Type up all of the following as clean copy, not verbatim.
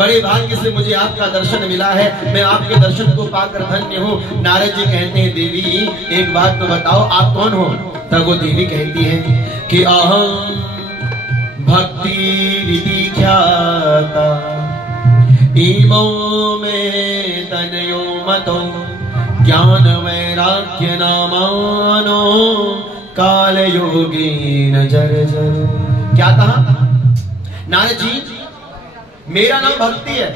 बड़े भाग्य से मुझे आपका दर्शन मिला है, मैं आपके दर्शन को पाकर धन्य हूँ। नारद जी कहते हैं देवी एक बात तो बताओ आप कौन हो? तब वो देवी कहती है कि अहम भक्ति विधि ख्याता इमो में तनयो मतो ज्ञान वैराग्य नामानो काल योगी न जर जर। क्या कहा नारद जी? मेरा नाम भक्ति है।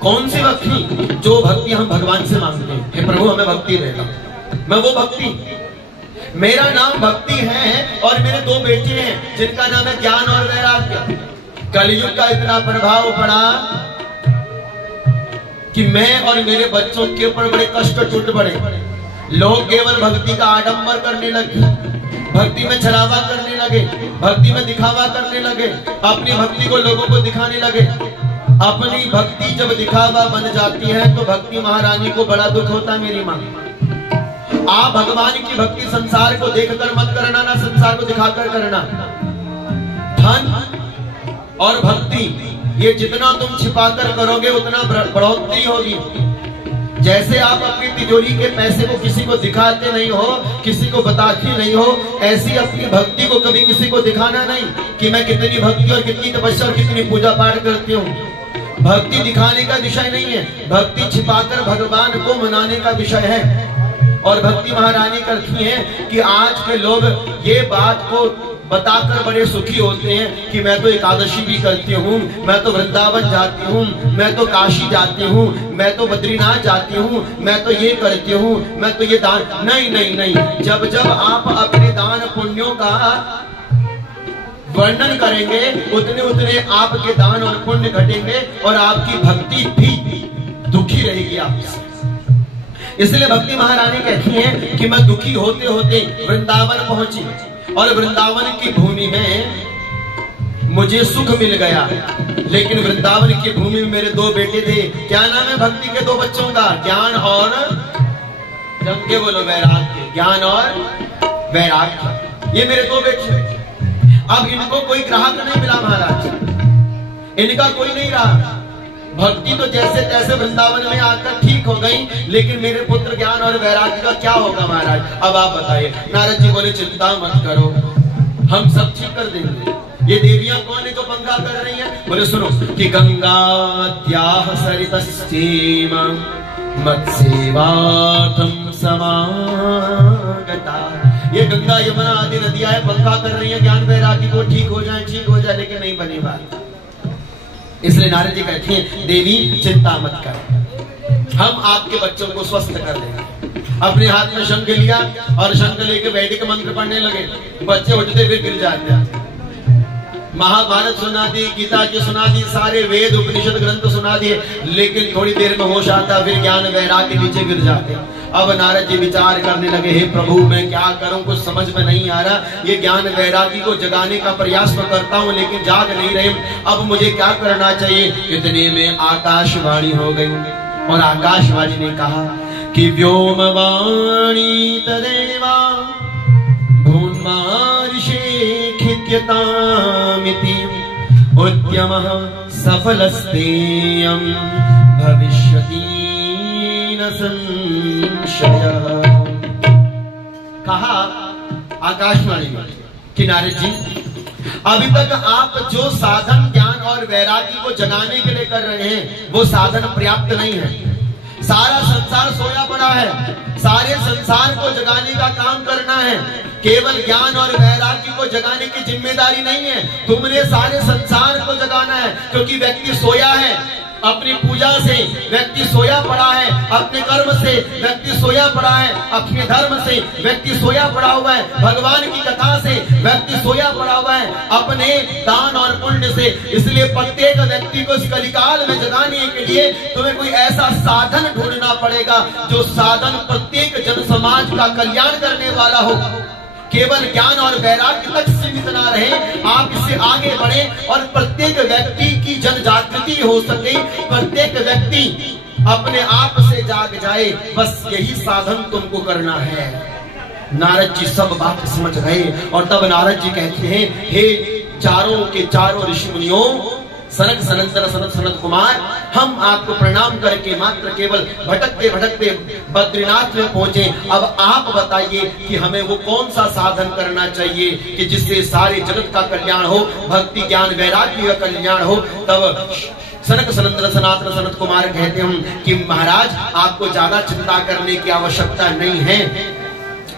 कौन सी भक्ति? जो भक्ति हम भगवान से मांगते हैं, हे प्रभु हमें भक्ति देगा, मैं वो भक्ति। मेरा नाम भक्ति है और मेरे दो बेटे हैं जिनका नाम है ज्ञान और वैराग्य। कलयुग का इतना प्रभाव पड़ा कि मैं और मेरे बच्चों के ऊपर बड़े कष्ट टूट पड़े। लोग केवल भक्ति का आडंबर करने लगे, भक्ति में छलावा करने लगे, भक्ति में दिखावा करने लगे, अपनी भक्ति को लोगों को दिखाने लगे। अपनी भक्ति जब दिखावा बन जाती है तो भक्ति महारानी को बड़ा दुख होता है। मेरी माँ, आप भगवान की भक्ति संसार को देखकर मत करना, ना संसार को दिखाकर करना। धन और भक्ति ये जितना तुम छिपाकर करोगे उतना बढ़ोतरी होगी। जैसे आप अपनी तिजोरी के पैसे को किसी को दिखाते नहीं हो, किसी को बताते नहीं हो, ऐसी अपनी भक्ति को कभी किसी को दिखाना नहीं कि मैं कितनी भक्ति और कितनी तपस्या और कितनी पूजा पाठ करती हूँ। भक्ति दिखाने का विषय नहीं है, भक्ति छिपाकर भगवान को मनाने का विषय है। और भक्ति महारानी करती है कि आज के लोग ये बात को बताकर बड़े सुखी होते हैं कि मैं तो एकादशी भी करती हूँ, मैं तो वृंदावन जाती हूँ, मैं तो काशी जाती हूँ, मैं तो बद्रीनाथ जाती हूँ, मैं तो ये करती हूँ, मैं तो ये दान। नहीं नहीं नहीं, जब जब आप अपने दान पुण्यों का वर्णन करेंगे उतने उतने आपके दान और पुण्य घटेंगे और आपकी भक्ति भी दुखी रहेगी आपसे। इसलिए भक्ति महारानी कहती है कि मैं दुखी होते होते वृंदावन पहुंची और वृंदावन की भूमि में मुझे सुख मिल गया। लेकिन वृंदावन की भूमि में मेरे दो बेटे थे। क्या नाम है भक्ति के दो बच्चों का? ज्ञान और जम के बोलो वैराग्य। ज्ञान और वैराग्य, ये मेरे दो बेटे। अब इनको कोई ग्राहक नहीं मिला महाराज, इनका कोई नहीं रहा। भक्ति तो जैसे तैसे वृंदावन में आकर ठीक हो गई, लेकिन मेरे पुत्र ज्ञान और वैराग्य का क्या होगा महाराज? अब आप बताइए। नारद जी बोले चिंता मत करो, हम सब ठीक कर देंगे। ये देवियां कौन है जो पंगा कर रही हैं? बोले सुनो कि गंगाद्याः सरितश्चैव मत्सेवार्थं समागता। ये गंगा यमुना आदि नदियां पंगा कर रही हैं ज्ञान वैराग्य को ठीक हो जाए, लेकिन नहीं बनी बात। इसलिए नारद जी कहते हैं देवी चिंता मत कर, हम आपके बच्चों को स्वस्थ कर देंगे। अपने हाथ में शंख लिया और शंख लेके वैदिक मंत्र पढ़ने लगे। बच्चे उठते फिर गिर जाते हैं। महाभारत सुना दी, गीता जी सुना दी, सारे वेद उपनिषद ग्रंथ सुना दिए, लेकिन थोड़ी देर में होश आता फिर ज्ञान वैराग्य नीचे गिर जाते। अब नारद जी विचार करने लगे, हे प्रभु मैं क्या करूं, कुछ समझ में नहीं आ रहा। ये ज्ञान वैराग्य को जगाने का प्रयास तो करता हूं लेकिन जाग नहीं रहे, अब मुझे क्या करना चाहिए? इतने में आकाशवाणी हो गई और आकाशवाणी ने कहा कि व्योमवाणी तदेवा भून्मार्षे खित्यतामिति उद्यमः सफलस्तेयं भविष्यति न संशयः। कहा आकाशवाणी में कि नारद जी अभी तक आप जो साधन ज्ञान और वैराग्य को जगाने के लिए कर रहे हैं वो साधन पर्याप्त नहीं है। सारा संसार सोया पड़ा है, सारे संसार को जगाने का काम करना है। केवल ज्ञान और वैराग्य को जगाने की जिम्मेदारी नहीं है, तुमने सारे संसार को जगाना है। क्योंकि व्यक्ति सोया है अपनी पूजा से, व्यक्ति सोया पड़ा है अपने कर्म से, व्यक्ति सोया पड़ा है अपने धर्म से, व्यक्ति सोया पड़ा हुआ है भगवान की कथा से, व्यक्ति सोया पड़ा हुआ है अपने दान और पुण्य से। इसलिए प्रत्येक व्यक्ति को इस कलिकाल में जगाने के लिए तुम्हें कोई ऐसा साधन ढूंढना पड़ेगा जो साधन प्रत्येक जन समाज का कल्याण करने वाला हो। केवल ज्ञान और वैराग्य तक सीमित ना रहे, आप इससे आगे बढ़े और प्रत्येक व्यक्ति की जन जागृति हो सके, प्रत्येक व्यक्ति अपने आप से जाग जाए, बस यही साधन तुमको करना है। नारद जी सब बात समझ गए और तब नारद जी कहते हैं, हे चारों के चारों ऋषि मुनियों, सनक सनंदन सनत सनत कुमार, हम आपको प्रणाम करके मात्र केवल भटकते भटकते बद्रीनाथ में पहुंचे। अब आप बताइए कि हमें वो कौन सा साधन करना चाहिए कि जिससे सारे जगत का कल्याण हो, भक्ति ज्ञान वैराग्य का कल्याण हो। तब सनक सनंदन सनातन सनत कुमार कहते हैं कि महाराज आपको ज्यादा चिंता करने की आवश्यकता नहीं है,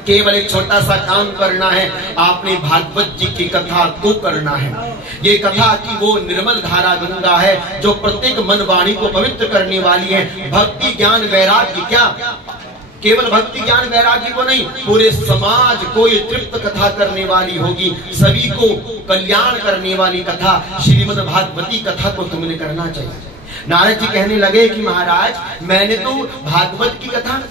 केवल एक छोटा सा काम करना है, आपने भागवत जी की कथा को करना है। ये कथा की वो निर्मल धारा गंगा है जो प्रत्येक मन वाणी को पवित्र करने वाली है। भक्ति ज्ञान वैराग्य, क्या केवल भक्ति ज्ञान वैराग्य को नहीं, पूरे समाज को ये तृप्त कथा करने वाली होगी, सभी को कल्याण करने वाली कथा, श्रीमद् भागवती कथा को तुमने करना चाहिए। नारद जी कहने लगे कि महाराज मैंने तो भागवत की कथा,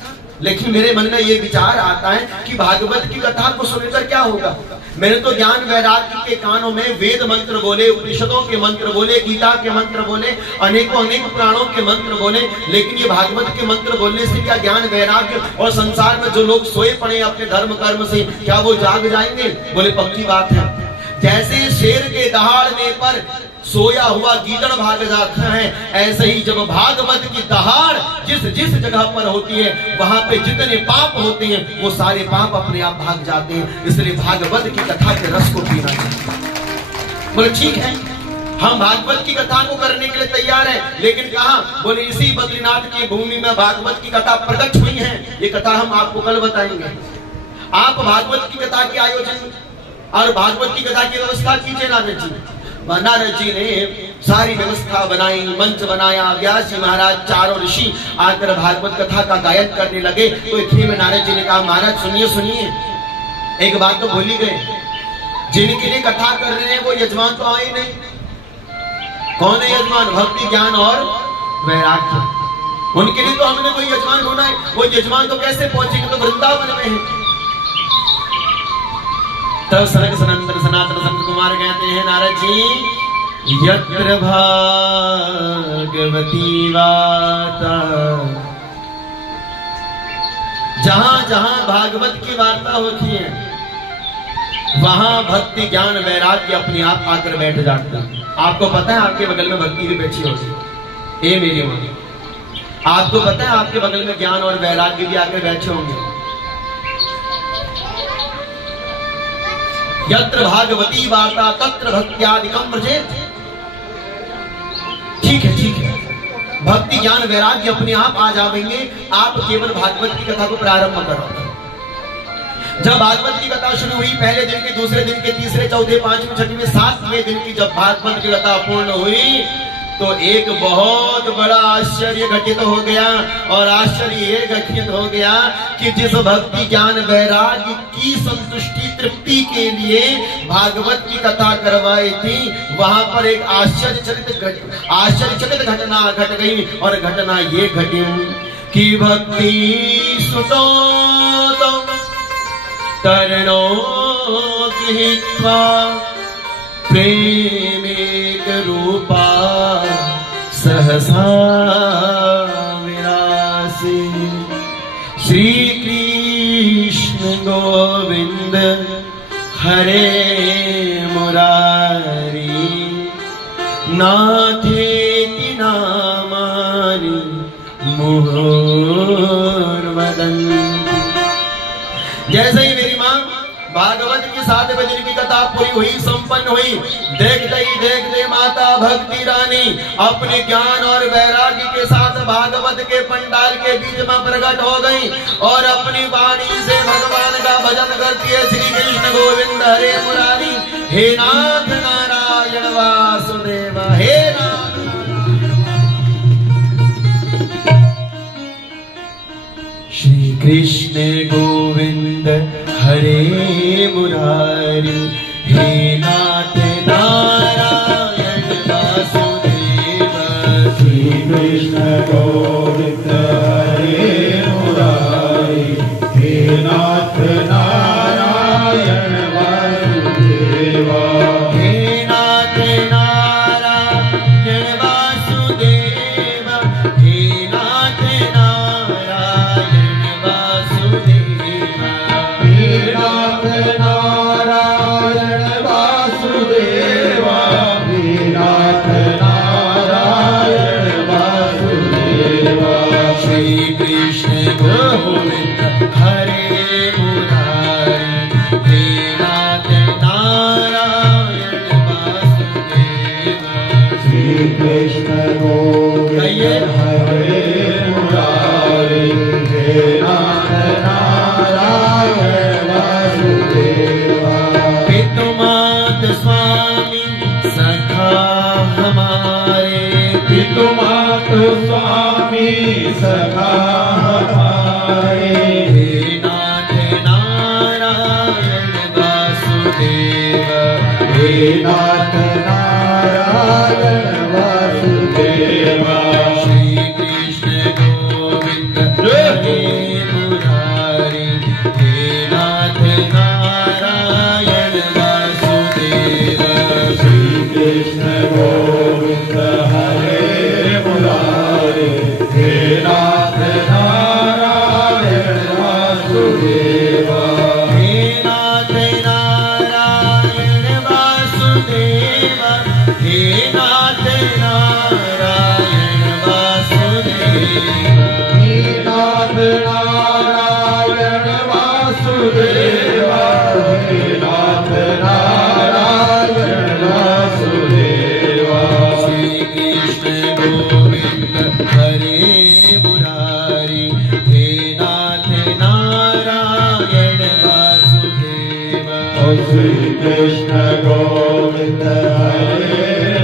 लेकिन मेरे मन में ये विचार आता है कि भागवत की कथा को सुनकर क्या होगा। मैंने तो ज्ञान वैराग्य के कानों में वेद मंत्र बोले, उपनिषदों के मंत्र बोले, गीता के मंत्र बोले, अनेकों अनेक पुराणों के मंत्र बोले, लेकिन ये भागवत के मंत्र बोलने से क्या ज्ञान वैराग्य और संसार में जो लोग सोए पड़े अपने धर्म कर्म से, क्या वो जाग जाएंगे? बोले पक्की बात है। जैसे शेर के दहाड़ने पर सोया हुआ गीदड़ भाग जाता है, ऐसे ही जब भागवत की दहाड़ जिस जिस जगह पर होती है वहां पे जितने पाप होते हैं वो सारे पाप अपने आप भाग जाते हैं। इसलिए भागवत की कथा के रस को पीना चाहिए। बोले ठीक है, हम भागवत की कथा को करने के लिए तैयार हैं, लेकिन कहाँ? बोले इसी बद्रीनाथ की भूमि में भागवत की कथा प्रकट हुई है। ये कथा हम आपको कल बताएंगे। आप भागवत की कथा के आयोजन और भागवत की कथा की व्यवस्था कीजिए। नारद जी ने सारी व्यवस्था बनाई, मंच बनाया, व्यास जी महाराज चारों ऋषि आकर भागवत कथा का गायन करने लगे। तो इतने में नारद जी ने कहा महाराज सुनिए सुनिए, एक बात तो भूल ही गए, जिनके लिए कथा कर रहे हैं वो यजमान तो आए नहीं। कौन है यजमान? भक्ति ज्ञान और वैराग्य, उनके लिए तो हमने कोई यजमान ढूंढा है। वो यजमान तो कैसे पहुंचेंगे? तो वृंदावन में है। तब सनक सनंदन सनातन संत कुमार कहते हैं नारद जी, यत्र भागवती वार्ता, जहां जहां भागवत की वार्ता होती है वहां भक्ति ज्ञान वैराग्य अपने आप आकर बैठ जाता है। आपको पता है आपके बगल में भक्ति भी बैठी होगी, ए मेरी मां, आपको पता है आपके बगल में ज्ञान और वैराग्य भी आकर बैठे होंगे। यत्र भागवती वार्ता तत्र भक्त्यादिकं व्रजेत। ठीक है ठीक है, भक्ति ज्ञान वैराग्य अपने आप आ जाएंगे। आप केवल भागवत की कथा को प्रारंभ करो। जब भागवत की कथा शुरू हुई, पहले दिन के, दूसरे दिन के, तीसरे, चौथे, पांचवें, छठवें, सातवें दिन की जब भागवत की कथा पूर्ण हुई तो एक बहुत बड़ा आश्चर्य घटित हो गया। और आश्चर्य ये घटित हो गया कि जिस भक्ति ज्ञान वैराग्य की संतुष्टि तृप्ति के लिए भागवत की कथा करवाई थी, वहां पर एक आश्चर्यचकित घटना घट गई। और घटना ये घटी कि भक्ति सुतो तो तरणो गृहीत्वा प्रेमेक रूपा सहसा विरासी। श्री कृष्ण गोविंद हरे मुरारी, नाथेति नामानि मुहुर्वदन्ति। जैसे ही मेरी मां भागवत की 7वें दिन की कथा पूरी हुई, संपन्न हुई, देखते ही देखते माता भक्ति रानी अपने ज्ञान और वैराग्य के साथ भागवत के पंडाल के बीच में प्रकट हो गई और अपनी वाणी से भगवान का भजन करती है। श्री कृष्ण गोविंद हरे मुरारी, हे नाथ नारायण वासुदेव, हे नाथ श्री कृष्ण गोविंद हरे मुरारी, हे नाथ नारायण वासुदेव। श्री कृष्ण गोविंद हरे मुरारी, हे नाथ नारायण वासुदेव। हे नाथ नारायण वासुदेव, हे नाथ नारायण वासुदेव, हे नाथ नारायण वासुदेव, हे नाथ नारायण श्री कृष्ण गोविंद हरे मुरारी हे नाथ नारायण वासुदेवा। पितुमात स्वामी सखा हमारे, पितुमात स्वामी सखा हमारे, हे नाथ नारायण वासुदेव, हे नाथ नारायण वासुदेवा। श्री कृष्ण गोविंद हरे मुरारी, हे नाथ नारायण वासुदेव, श्री कृष्ण गोविंद हरे मुरारी, हे नाथ नारायण वासुदेवा। हे नाथ नारायण वासुदेव, हे नाथ नारायण वासुदेव, हे नाथ नारायण वासुदेवा, हे नाथ नारायण वासुदेवा। श्री कृष्ण गोविंद हरे मुरारी, हे नाथ नारायण वासुदेव, श्री कृष्ण गोविंद हरे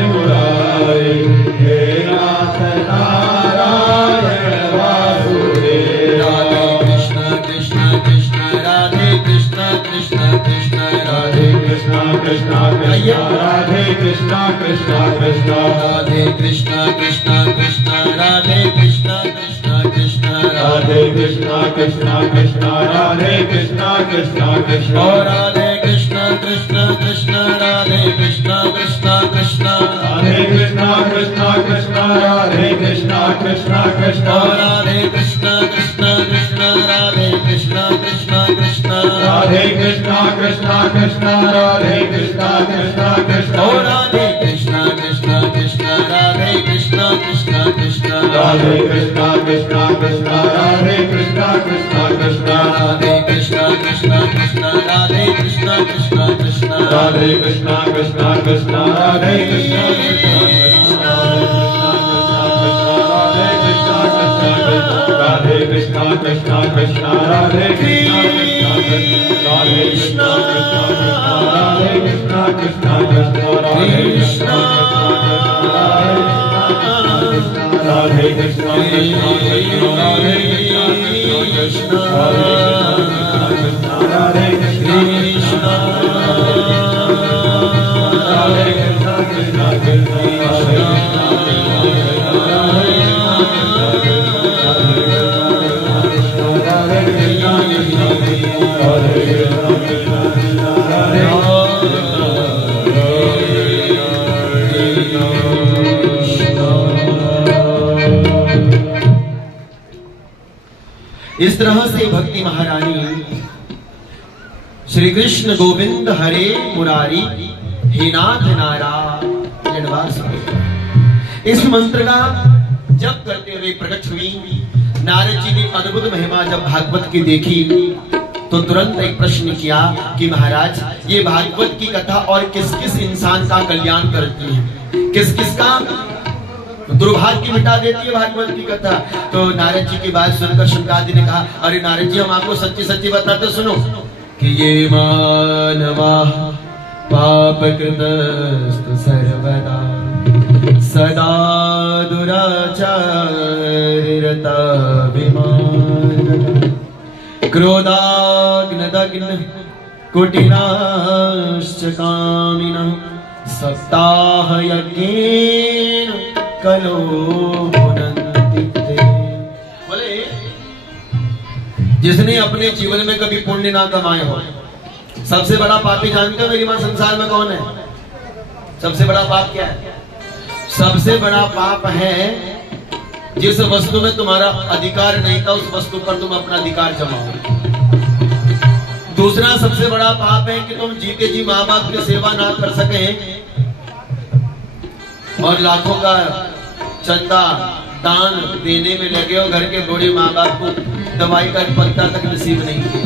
मुरारी, हे नाथ नारायण वासुदेवा। राधे कृष्ण कृष्ण कृष्ण राधे कृष्ण कृष्ण कृष्ण राधे कृष्ण कृष्ण कृष्ण राधे कृष्ण कृष्ण कृष्ण राधे कृष्ण कृष्ण कृष्ण राधे कृष्ण कृष्ण कृष्ण राधे कृष्ण कृष्ण कृष्ण राधे कृष्ण कृष्ण कृष्ण और राधे कृष्ण कृष्ण कृष्ण राधे कृष्ण कृष्ण कृष्ण राधे कृष्ण कृष्ण कृष्ण राधे कृष्ण कृष्ण कृष्ण और राधे कृष्ण कृष्ण कृष्ण राधे कृष्ण कृष्ण कृष्ण राधे कृष्ण कृष्ण कृष्ण राधे कृष्ण कृष्ण कृष्ण और राधे कृष्ण कृष्ण कृष्ण राधे कृष्ण कृष्ण कृष्ण राधे कृष्ण कृष्ण कृष्ण राधे कृष्ण कृष्ण कृष्ण राधे कृष्ण कृष्ण कृष्ण राधे कृष्ण कृष्ण कृष्ण राधे कृष्ण कृष्ण कृष्ण राधे कृष्ण राधे कृष्ण कृष्ण कृष्ण राधे कृष्ण कृष्ण राधे कृष्ण कृष्ण कृष्ण राधे कृष्ण राधे कृष्ण कृष्ण कृष्ण राधे कृष्ण राधे कृष्ण कृष्ण राधे कृष्ण कृष्ण कृष्ण इस तरह से भक्ति महारानी श्री कृष्ण गोविंद हरे मुरारी, हे नाथ नारायण वासुदेव, इस मंत्र का जप करते हुए प्रकट हुई। नारद जी ने अद्भुत महिमा जब भागवत की देखी तो तुरंत एक प्रश्न किया कि महाराज, ये भागवत की कथा और किस किस इंसान का कल्याण करती है, किस किस का दुर्भाग्य मिटा देती है भागवत की कथा। तो नारद जी की बात सुनकर शंकरादि ने कहा, अरे नारद जी, हम आपको सच्ची सच्ची बताते सुनो कि ये मानवा पाप कृतस्तु सर्वदा सदा दुराचारता विमान क्रोधाग्नदग्न कुटिलाश्च कामिनः सप्ताह यज्ञेन कलो भुनन्ति ते। बोले, जिसने अपने जीवन में कभी पुण्य ना कमाए हो, सबसे बड़ा पापी जानते हो मेरी मां संसार में कौन है? सबसे बड़ा पाप क्या है? सबसे बड़ा पाप है जिस वस्तु में तुम्हारा अधिकार नहीं था उस वस्तु पर तुम अपना अधिकार जमाओ। दूसरा सबसे बड़ा पाप है कि तुम जीते जी माँ बाप की सेवा ना कर सके और लाखों का चंदा दान देने में लगे हो, घर के बूढ़े माँ बाप को दवाई का पत्ता तक नसीब नहीं किया।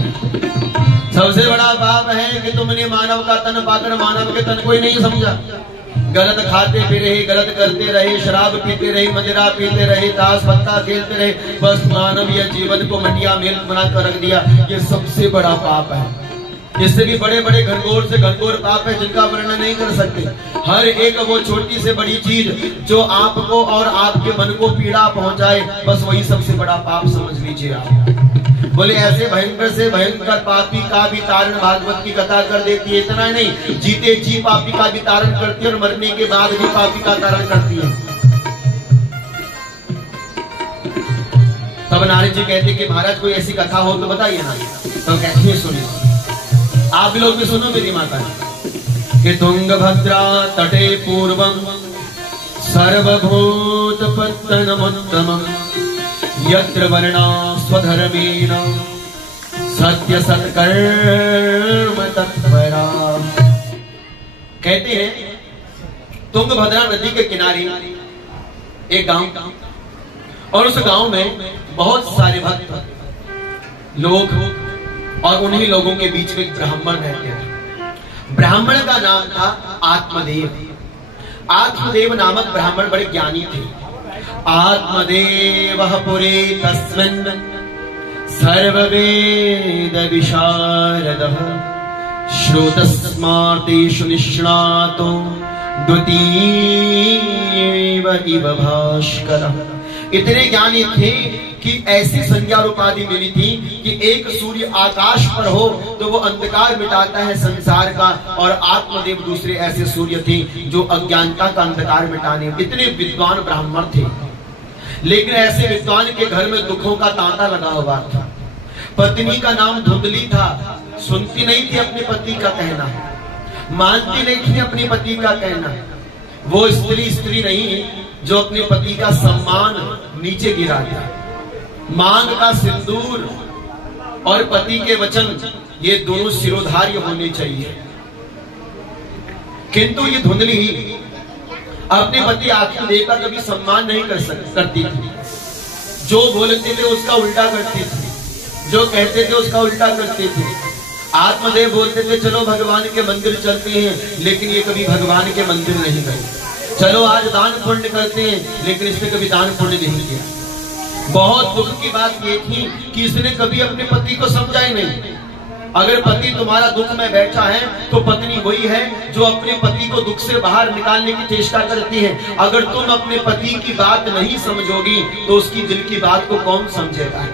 सबसे बड़ा पाप है कि तुमने मानव का तन पाकर मानव के तन को ही नहीं समझा। गलत खाते फिर रहे, गलत करते रहे, शराब पीते रहे, मदिरा पीते रहे, ताश पत्ता खेलते रहे, बस मानवीय जीवन को मटिया मेल बनाकर रख दिया। ये सबसे बड़ा पाप है। इससे भी बड़े बड़े घनघोर से घनघोर पाप है जिनका वर्णन नहीं कर सकते। हर एक वो छोटी से बड़ी चीज जो आपको और आपके मन को पीड़ा पहुंचाए, बस वही सबसे बड़ा पाप समझ लीजिए आप। बोले ऐसे भयंकर से भयंकर पापी का भी तारण भागवत की कथा कर देती है। इतना नहीं, जीते जी पापी का भी तारण करती है और मरने के बाद भी पापी का तारण करती है। तब नारद जी कहते कि महाराज कोई ऐसी कथा हो तो बताइए ना। तो कहते हैं सुनिए, आप लोग भी सुनो मेरी माता कि तुंगभद्रा तटे पूर्वम सर्वभूत पत्तनमुत्तमम् यत्र वर्णा स्वधर्मेण सत्य सत्कर्म तत्परा। कहते हैं तुंगभद्रा नदी के किनारे एक गांव, और उस गांव में बहुत सारे भक्त लोग, और उन्हीं लोगों के बीच में एक ब्राह्मण रहते थे। ब्राह्मण का नाम था आत्मदेव। आत्मदेव नामक ब्राह्मण बड़े ज्ञानी थे। आत्मदेव पुरे तस्मिन् सर्ववेद विशारदः श्रोतस्मार्तेषु निष्णातो द्वितीय इव भास्करः। इतने ज्ञानी थे कि ऐसी संज्ञा और उपाधि मिली थी कि एक सूर्य आकाश पर हो तो वो अंधकार मिटाता है संसार का, और आत्मदेव दूसरे ऐसे सूर्य थे जो अज्ञानता का अंधकार मिटाने। इतने विद्वान ब्राह्मण थे, लेकिन ऐसे विद्वान के घर में दुखों का तांता लगा हुआ था। पत्नी का नाम धुंधली था, सुनती नहीं थी अपने पति का कहना, मानती नहीं थी अपने पति का कहना। वो स्त्री नहीं जो अपने पति का सम्मान नीचे गिरा दिया। मांग का सिंदूर और पति के वचन, ये दोनों शिरोधार्य होने चाहिए। किंतु ये धुंधली ही अपने पति आत्मदेव का कभी सम्मान नहीं करती थी। जो बोलते थे उसका उल्टा करती थी, जो कहते थे उसका उल्टा करते थे। आत्मदेव बोलते थे चलो भगवान के मंदिर चलते हैं, लेकिन ये कभी भगवान के मंदिर नहीं गए। चलो आज दान पुण्य करते हैं, लेकिन इसने कभी दान पुण्य नहीं किया। बहुत दुख की बात ये थी कि इसने कभी अपने पति को समझा ही नहीं। अगर पति तुम्हारा दुख में बैठा है तो पत्नी वही है जो अपने पति को दुख से बाहर निकालने की चेष्टा करती है। अगर तुम अपने पति की बात नहीं समझोगी तो उसकी दिल की बात को कौन समझेगा।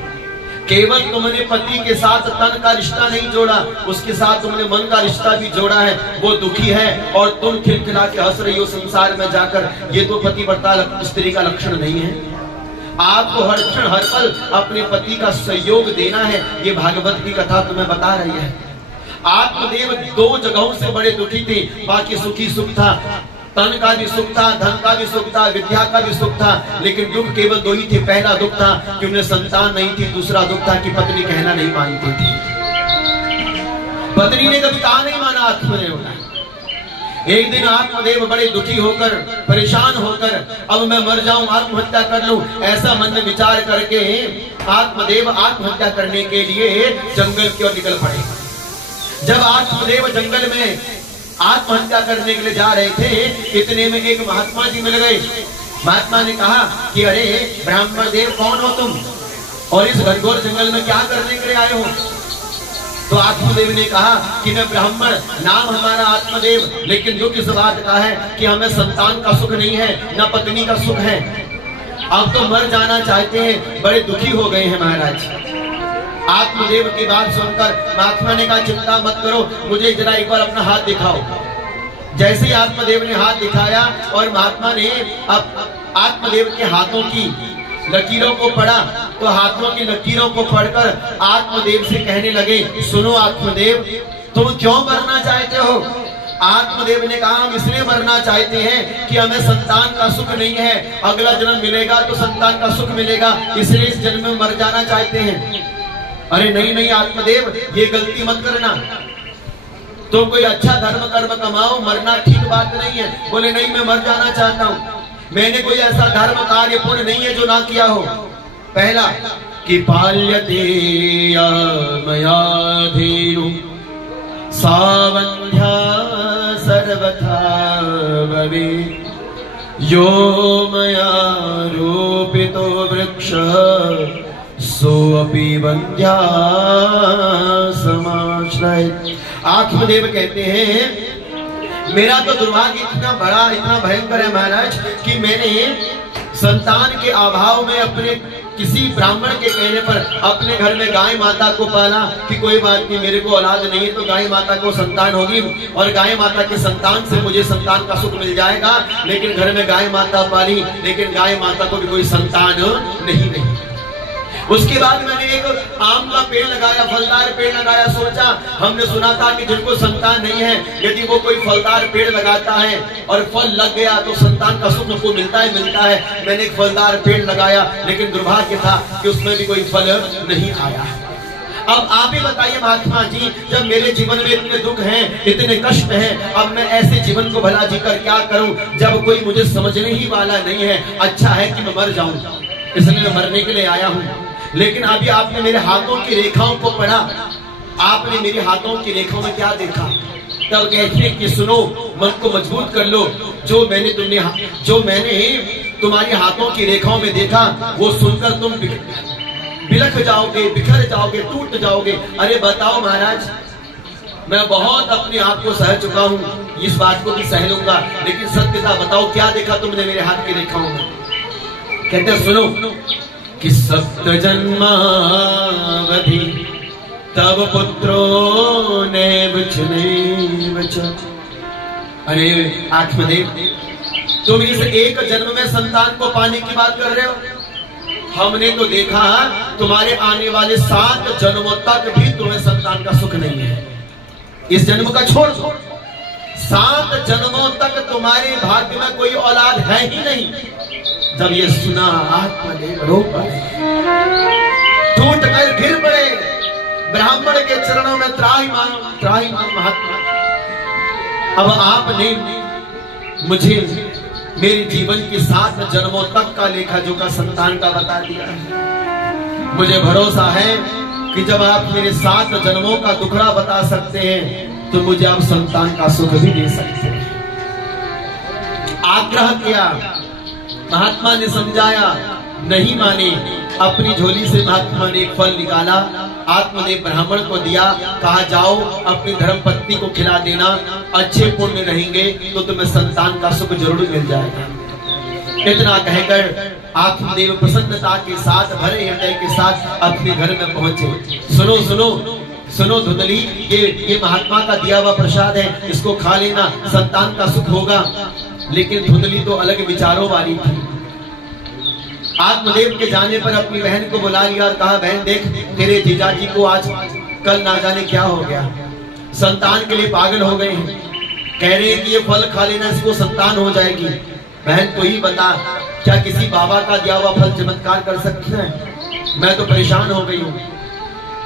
केवल तुमने पति के साथ तन का रिश्ता नहीं जोड़ा, उसके साथ तुमने मन का रिश्ता भी जोड़ा है। वो दुखी है और तुम खिलखिला के हंस रही हो संसार में जाकर। ये तो पतिव्रता स्त्री का लक्षण नहीं है। आपको हर क्षण हर पल अपने पति का सहयोग देना है। ये भागवत की कथा तुम्हें बता रही है। आत्मदेव दो जगहों से बड़े दुखी थे, बाकी सुखी सुख था। तन का भी सुख था, धन का भी सुख था, विद्या का भी सुख था, लेकिन दुख केवल दो ही थे। पहला दुख था कि उन्हें संतान नहीं थी, दूसरा दुख था कि पत्नी कहना नहीं मानती थी। पत्नी ने कभी कहा नहीं माना आत्मदेव का। एक दिन आत्मदेव बड़े दुखी होकर, परेशान होकर, अब मैं मर जाऊं, आत्महत्या कर लूं, ऐसा मन में विचार करके आत्मदेव आत्महत्या करने के लिए जंगल की ओर निकल पड़े। जब आत्मदेव जंगल में आत्महत्या करने के लिए जा रहे थे, इतने में एक महात्मा जी मिल गए। महात्मा ने कहा कि अरे ब्राह्मण देव, कौन हो तुम और इस घनघोर जंगल में क्या करने के लिए आए हो? तो आत्मदेव ने कहा कि मैं ब्राह्मण, नाम हमारा आत्मदेव, लेकिन दुख इस बात का है कि हमें संतान का सुख नहीं है, न पत्नी का सुख है। अब तो मर जाना चाहते हैं, बड़े दुखी हो गए हैं महाराज। आत्मदेव की बात सुनकर महात्मा ने कहा चिंता मत करो, मुझे जरा एक बार अपना हाथ दिखाओ। जैसे ही आत्मदेव ने हाथ दिखाया और महात्मा ने आत्मदेव के हाथों की लकीरों को पढ़ा, तो हाथों की लकीरों को पढ़कर आत्मदेव से कहने लगे, सुनो आत्मदेव, तुम क्यों मरना चाहते हो? आत्मदेव ने कहा हम इसलिए मरना चाहते हैं कि हमें संतान का सुख नहीं है, अगला जन्म मिलेगा तो संतान का सुख मिलेगा, इसलिए इस जन्म में मर जाना चाहते हैं। अरे नहीं नहीं आत्मदेव, ये गलती मत करना, तुम कोई अच्छा धर्म कर्म कमाओ, मरना ठीक बात नहीं है। बोले नहीं, मैं मर जाना चाहता हूँ। मैंने कोई ऐसा धर्म कार्य पुण्य नहीं है जो ना किया हो। पहला कि पाल्यते मयाधेनु सावंध्या सर्वथा ब्रवीत् यो मया रोपितो वृक्ष सोऽपि वन्द्या समाश्रयेत्। आत्मदेव कहते हैं मेरा तो दुर्भाग्य इतना बड़ा, इतना भयंकर है महाराज कि मैंने संतान के अभाव में अपने किसी ब्राह्मण के कहने पर अपने घर में गाय माता को पाला कि कोई बात नहीं, मेरे को औलाद नहीं है तो गाय माता को संतान होगी और गाय माता के संतान से मुझे संतान का सुख मिल जाएगा। लेकिन घर में गाय माता पाली, लेकिन गाय माता को भी कोई संतान नहीं। उसके बाद मैंने एक आम का पेड़ लगाया, फलदार पेड़ लगाया। सोचा, हमने सुना था कि जिनको संतान नहीं है यदि वो कोई फलदार पेड़ लगाता है और फल लग गया तो संतान का सुख उसको मिलता है। मैंने एक फलदार पेड़ लगाया, लेकिन दुर्भाग्य था कि उसमें भी कोई फल नहीं आया। अब आप ही बताइए महात्मा जी, जब मेरे जीवन में इतने दुख हैं, इतने कष्ट हैं, अब मैं ऐसे जीवन को भला जीकर क्या करूं जब कोई मुझे समझने ही वाला नहीं है। अच्छा है कि मैं मर जाऊं, इसलिए मैं मरने के लिए आया हूं। लेकिन अभी आपने मेरे हाथों की रेखाओं को पढ़ा, आपने मेरे हाथों की रेखाओं में क्या देखा? तब कहते हैं कि सुनो, मन को मजबूत कर लो, जो मैंने तुम्हारी हाथों की रेखाओं में देखा वो सुनकर तुम बिलख जाओगे, बिखर जाओगे, टूट जाओगे। अरे बताओ महाराज, मैं बहुत अपने आप को सह चुका हूँ, इस बात को भी सह लूंगा, लेकिन सत्यता बताओ क्या देखा तुमने मेरे हाथ की रेखाओं में? कहते सुनो कि सप्त जन्मावधि तब पुत्रो नैव च। अरे आत्मदेव, तुम इस एक जन्म में संतान को पाने की बात कर रहे हो? हमने तो देखा तुम्हारे आने वाले 7 जन्मों तक भी तुम्हें संतान का सुख नहीं है। इस जन्म का छोड़ दो, 7 जन्मों तक तुम्हारे भाग्य में कोई औलाद है ही नहीं। जब ये सुना आत्मदेव रो पड़े, टूट कर गिर पड़े, ब्राह्मण के चरणों में त्राहिमाम महात्मा। अब आपने मुझे मेरे जीवन के 7 जन्मों तक का लेखा जोखा संतान का बता दिया है। मुझे भरोसा है कि जब आप मेरे 7 जन्मों का दुखड़ा बता सकते हैं तो मुझे आप संतान का सुख भी दे सकते हैं। आग्रह किया, महात्मा ने समझाया, नहीं माने। अपनी झोली से महात्मा ने एक फल निकाला, आत्मदेव ब्राह्मण को दिया, कहा जाओ अपनी धर्म पत्नी को खिला देना, अच्छे पुण्य रहेंगे तो तुम्हें संतान का सुख जरूर मिल जाएगा। इतना कहकर आत्मदेव प्रसन्नता के साथ, भरे हृदय के साथ अपने घर में पहुंचे। सुनो सुनो सुनो धुंधली, ये महात्मा का दिया हुआ प्रसाद है, इसको खा लेना, संतान का सुख होगा। लेकिन धुंधली तो अलग विचारों वाली थी। आत्मदेव के जाने पर अपनी बहन को बुला लिया और कहा, बहन देख, तेरे जीजाजी को आज कल ना जाने क्या हो गया, संतान के लिए पागल हो गए हैं, कह रहे हैं कि ये फल खा लेना इसको संतान हो जाएगी। बहन तो ही बता, क्या किसी बाबा का दिया हुआ फल चमत्कार कर सकते हैं? मैं तो परेशान हो गई हूँ।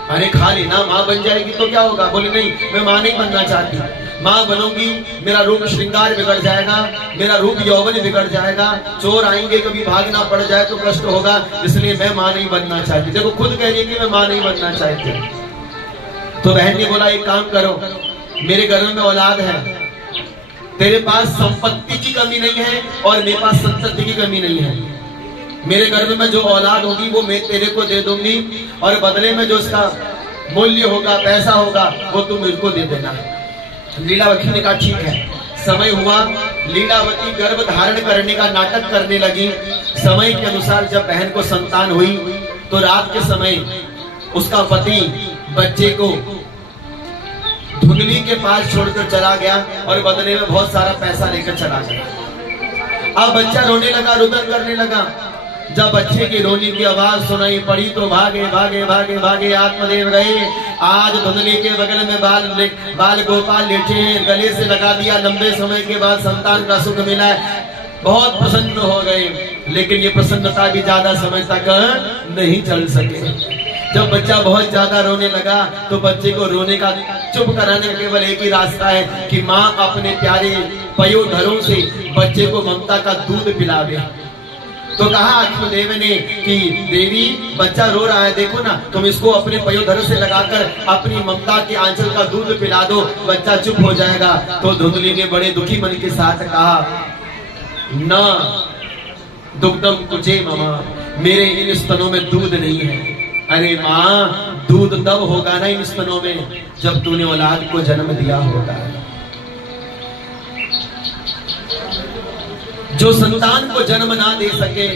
अरे खा लेना, माँ बन जाएगी तो क्या होगा? बोले नहीं, मैं माँ नहीं बनना चाहती, माँ बनूंगी मेरा रूप श्रृंगार बिगड़ जाएगा, मेरा रूप यौवन बिगड़ जाएगा, चोर आएंगे कभी भागना पड़ जाए तो कष्ट होगा, इसलिए मैं माँ नहीं बनना चाहती। देखो खुद कह रही है कि मैं माँ नहीं बनना चाहती। तो बहन ने बोला, एक काम करो, मेरे घर में औलाद है, तेरे पास संपत्ति की कमी नहीं है और मेरे पास संतति की कमी नहीं है। मेरे घर में जो औलाद होगी वो मैं तेरे को दे दूंगी और बदले में जो इसका मूल्य होगा, पैसा होगा, वो तुम मुझको दे देना। लीलावती ने कहा ठीक है। समय हुआ, लीलावती गर्भ धारण करने का नाटक करने लगी। समय के अनुसार जब बहन को संतान हुई तो रात के समय उसका पति बच्चे को धुंधली के पास छोड़कर चला गया और बदले में बहुत सारा पैसा लेकर चला गया। अब बच्चा रोने लगा, रुदन करने लगा। जब बच्चे की रोने की आवाज सुनाई पड़ी तो भागे भागे भागे भागे आत्मदेव गए। आज धुंधली के बगल में बाल गोपाल लेटे हैं, गले से लगा दिया। लंबे समय के बाद संतान का सुख मिला है, बहुत प्रसन्न हो गए। लेकिन ये प्रसन्नता भी ज्यादा समय तक नहीं चल सके। जब बच्चा बहुत ज्यादा रोने लगा तो बच्चे को रोने का चुप कराने का केवल एक ही रास्ता है कि माँ अपने प्यारे पयोधरों से बच्चे को ममता का दूध पिलावे। तो कहा आत्मदेव ने कि देवी बच्चा रो रहा है, देखो ना, तुम इसको अपने पयोधर से लगाकर अपनी ममता के आंचल का दूध पिला दो, बच्चा चुप हो जाएगा। तो धुंधली ने बड़े दुखी मन के साथ कहा, ना दुग्धम कुचे ममा, मेरे इन स्तनों में दूध नहीं है। अरे माँ, दूध तब होगा ना इन स्तनों में जब तूने औलाद को जन्म दिया होगा। जो संतान को जन्म ना दे सके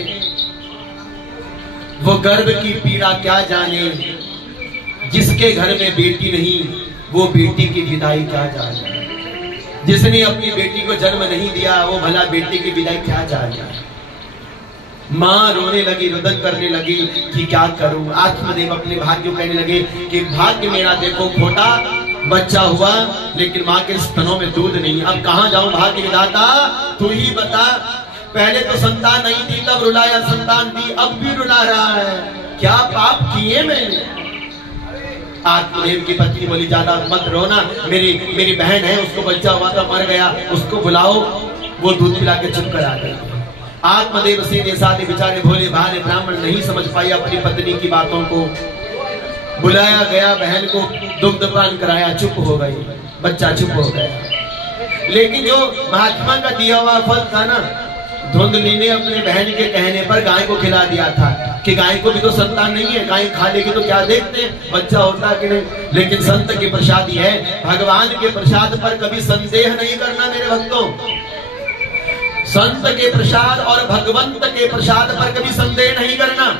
वो गर्भ की पीड़ा क्या जाने, जिसके घर में बेटी नहीं वो बेटी की विदाई क्या जाने, जिसने अपनी बेटी को जन्म नहीं दिया वो भला बेटी की विदाई क्या जाने। माँ रोने लगी, रुदन करने लगी कि क्या करूं। आत्मदेव अपने भाग्य को कहने लगे कि भाग्य मेरा देखो खोटा, बच्चा हुआ लेकिन माँ के स्तनों में दूध नहीं, अब कहाँ जाऊं भाग्य विधाता, तू ही बता। पहले तो संतान नहीं थी तब रुलाया, संतान थी अब भी रुला रहा है, क्या पाप किए मैंने। आत्मदेव की पत्नी बोली, ज्यादा मत रोना, मेरी बहन है, उसको बच्चा हुआ था मर गया, उसको बुलाओ। वो दूध पिला के चुप करा गई। आत्मदेव सीधे साधे बेचारे भोले भाले ब्राह्मण नहीं समझ पाए अपनी पत्नी की बातों को। बुलाया गया, बहन को दुग्धपान कराया, चुप हो गई, बच्चा चुप हो गया। लेकिन जो महात्मा का दिया हुआ फल था ना, धुंधली ने अपने बहन के कहने पर गाय को खिला दिया था कि गाय को भी तो संतान नहीं है, गाय खा लेगी तो क्या देखते बच्चा होता कि नहीं। लेकिन संत के प्रसाद ही है, भगवान के प्रसाद पर कभी संदेह नहीं करना मेरे भक्तों। संत के प्रसाद और भगवंत के प्रसाद पर कभी संदेह नहीं करना।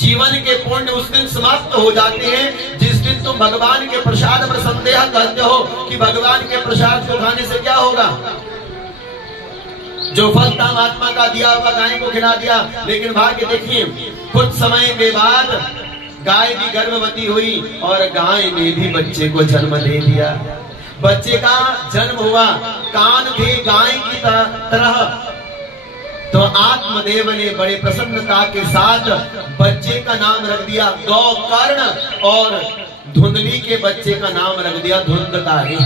जीवन के पुण्य उस दिन समाप्त हो जाते हैं जिस दिन तुम भगवान के प्रसाद पर संदेह करते हो कि भगवान के प्रसाद को खाने से क्या होगा। जो फल था महात्मा का दिया हुआ गाय को खिला दिया, लेकिन भाग्य देखिए कुछ समय के बाद गाय भी गर्भवती हुई और गाय ने भी बच्चे को जन्म दे दिया। बच्चे का जन्म हुआ, कान थे गाय की तरह। तो आत्मदेव ने बड़े प्रसन्नता के साथ बच्चे का नाम रख दिया गौकर्ण और धुंधली के बच्चे का नाम रख दिया धुंधकारी।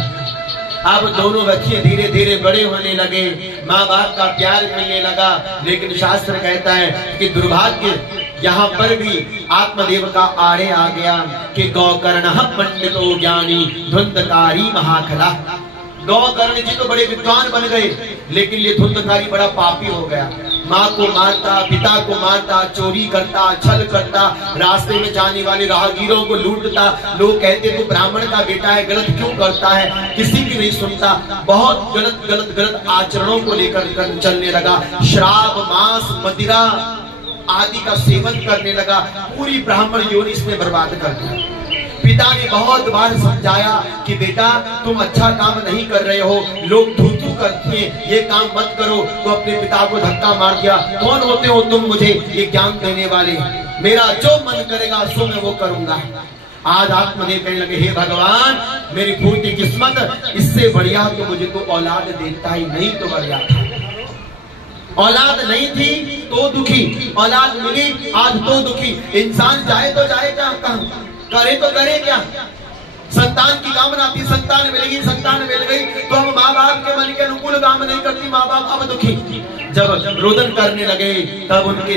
अब दोनों बच्चे धीरे धीरे बड़े होने लगे, माँ बाप का प्यार मिलने लगा। लेकिन शास्त्र कहता है कि दुर्भाग्य यहाँ पर भी आत्मदेव का आड़े आ गया कि गौकर्ण पंडितो ज्ञानी धुंधकारी महाखला। गौकर्ण जी तो बड़े विद्वान बन गए, लेकिन ये धुंधकारी बड़ा पापी हो गया। माँ को मारता, पिता को मारता, चोरी करता, छल करता, रास्ते में जाने वाले राहगीरों को लूटता। लोग कहते तू ब्राह्मण का बेटा है, गलत क्यों करता है, किसी की नहीं सुनता। बहुत गलत आचरणों को लेकर चलने लगा। शराब, मांस, मदिरा आदि का सेवन करने लगा। पूरी ब्राह्मण योनि इसने बर्बाद कर दिया। पिता ने बहुत बार समझाया कि बेटा तुम अच्छा काम नहीं कर रहे हो, लोग थू-थू करते हैं, ये काम मत करो। तो अपने पिता को धक्का मार दिया। कौन होते हो तुम मुझे ये ज्ञान देने वाले, मेरा जो मन करेगा सो मैं वो करूंगा। आज आत्मदेव कहने लगे, हे भगवान मेरी फूटी किस्मत, इससे बढ़िया तो मुझे तो औलाद देता ही नहीं तो बढ़िया था। औलाद नहीं थी तो दुखी, औलाद मिली आज तो दुखी। इंसान जाए तो जाए कहाँ, करे तो करे क्या। संतान की कामना थी, संतान मिलेगी, संतान मिल गई तो हम माँ बाप के मन के अनुकूल काम नहीं करती, माँ बाप अब दुखी। जब रोदन करने लगे तब उनके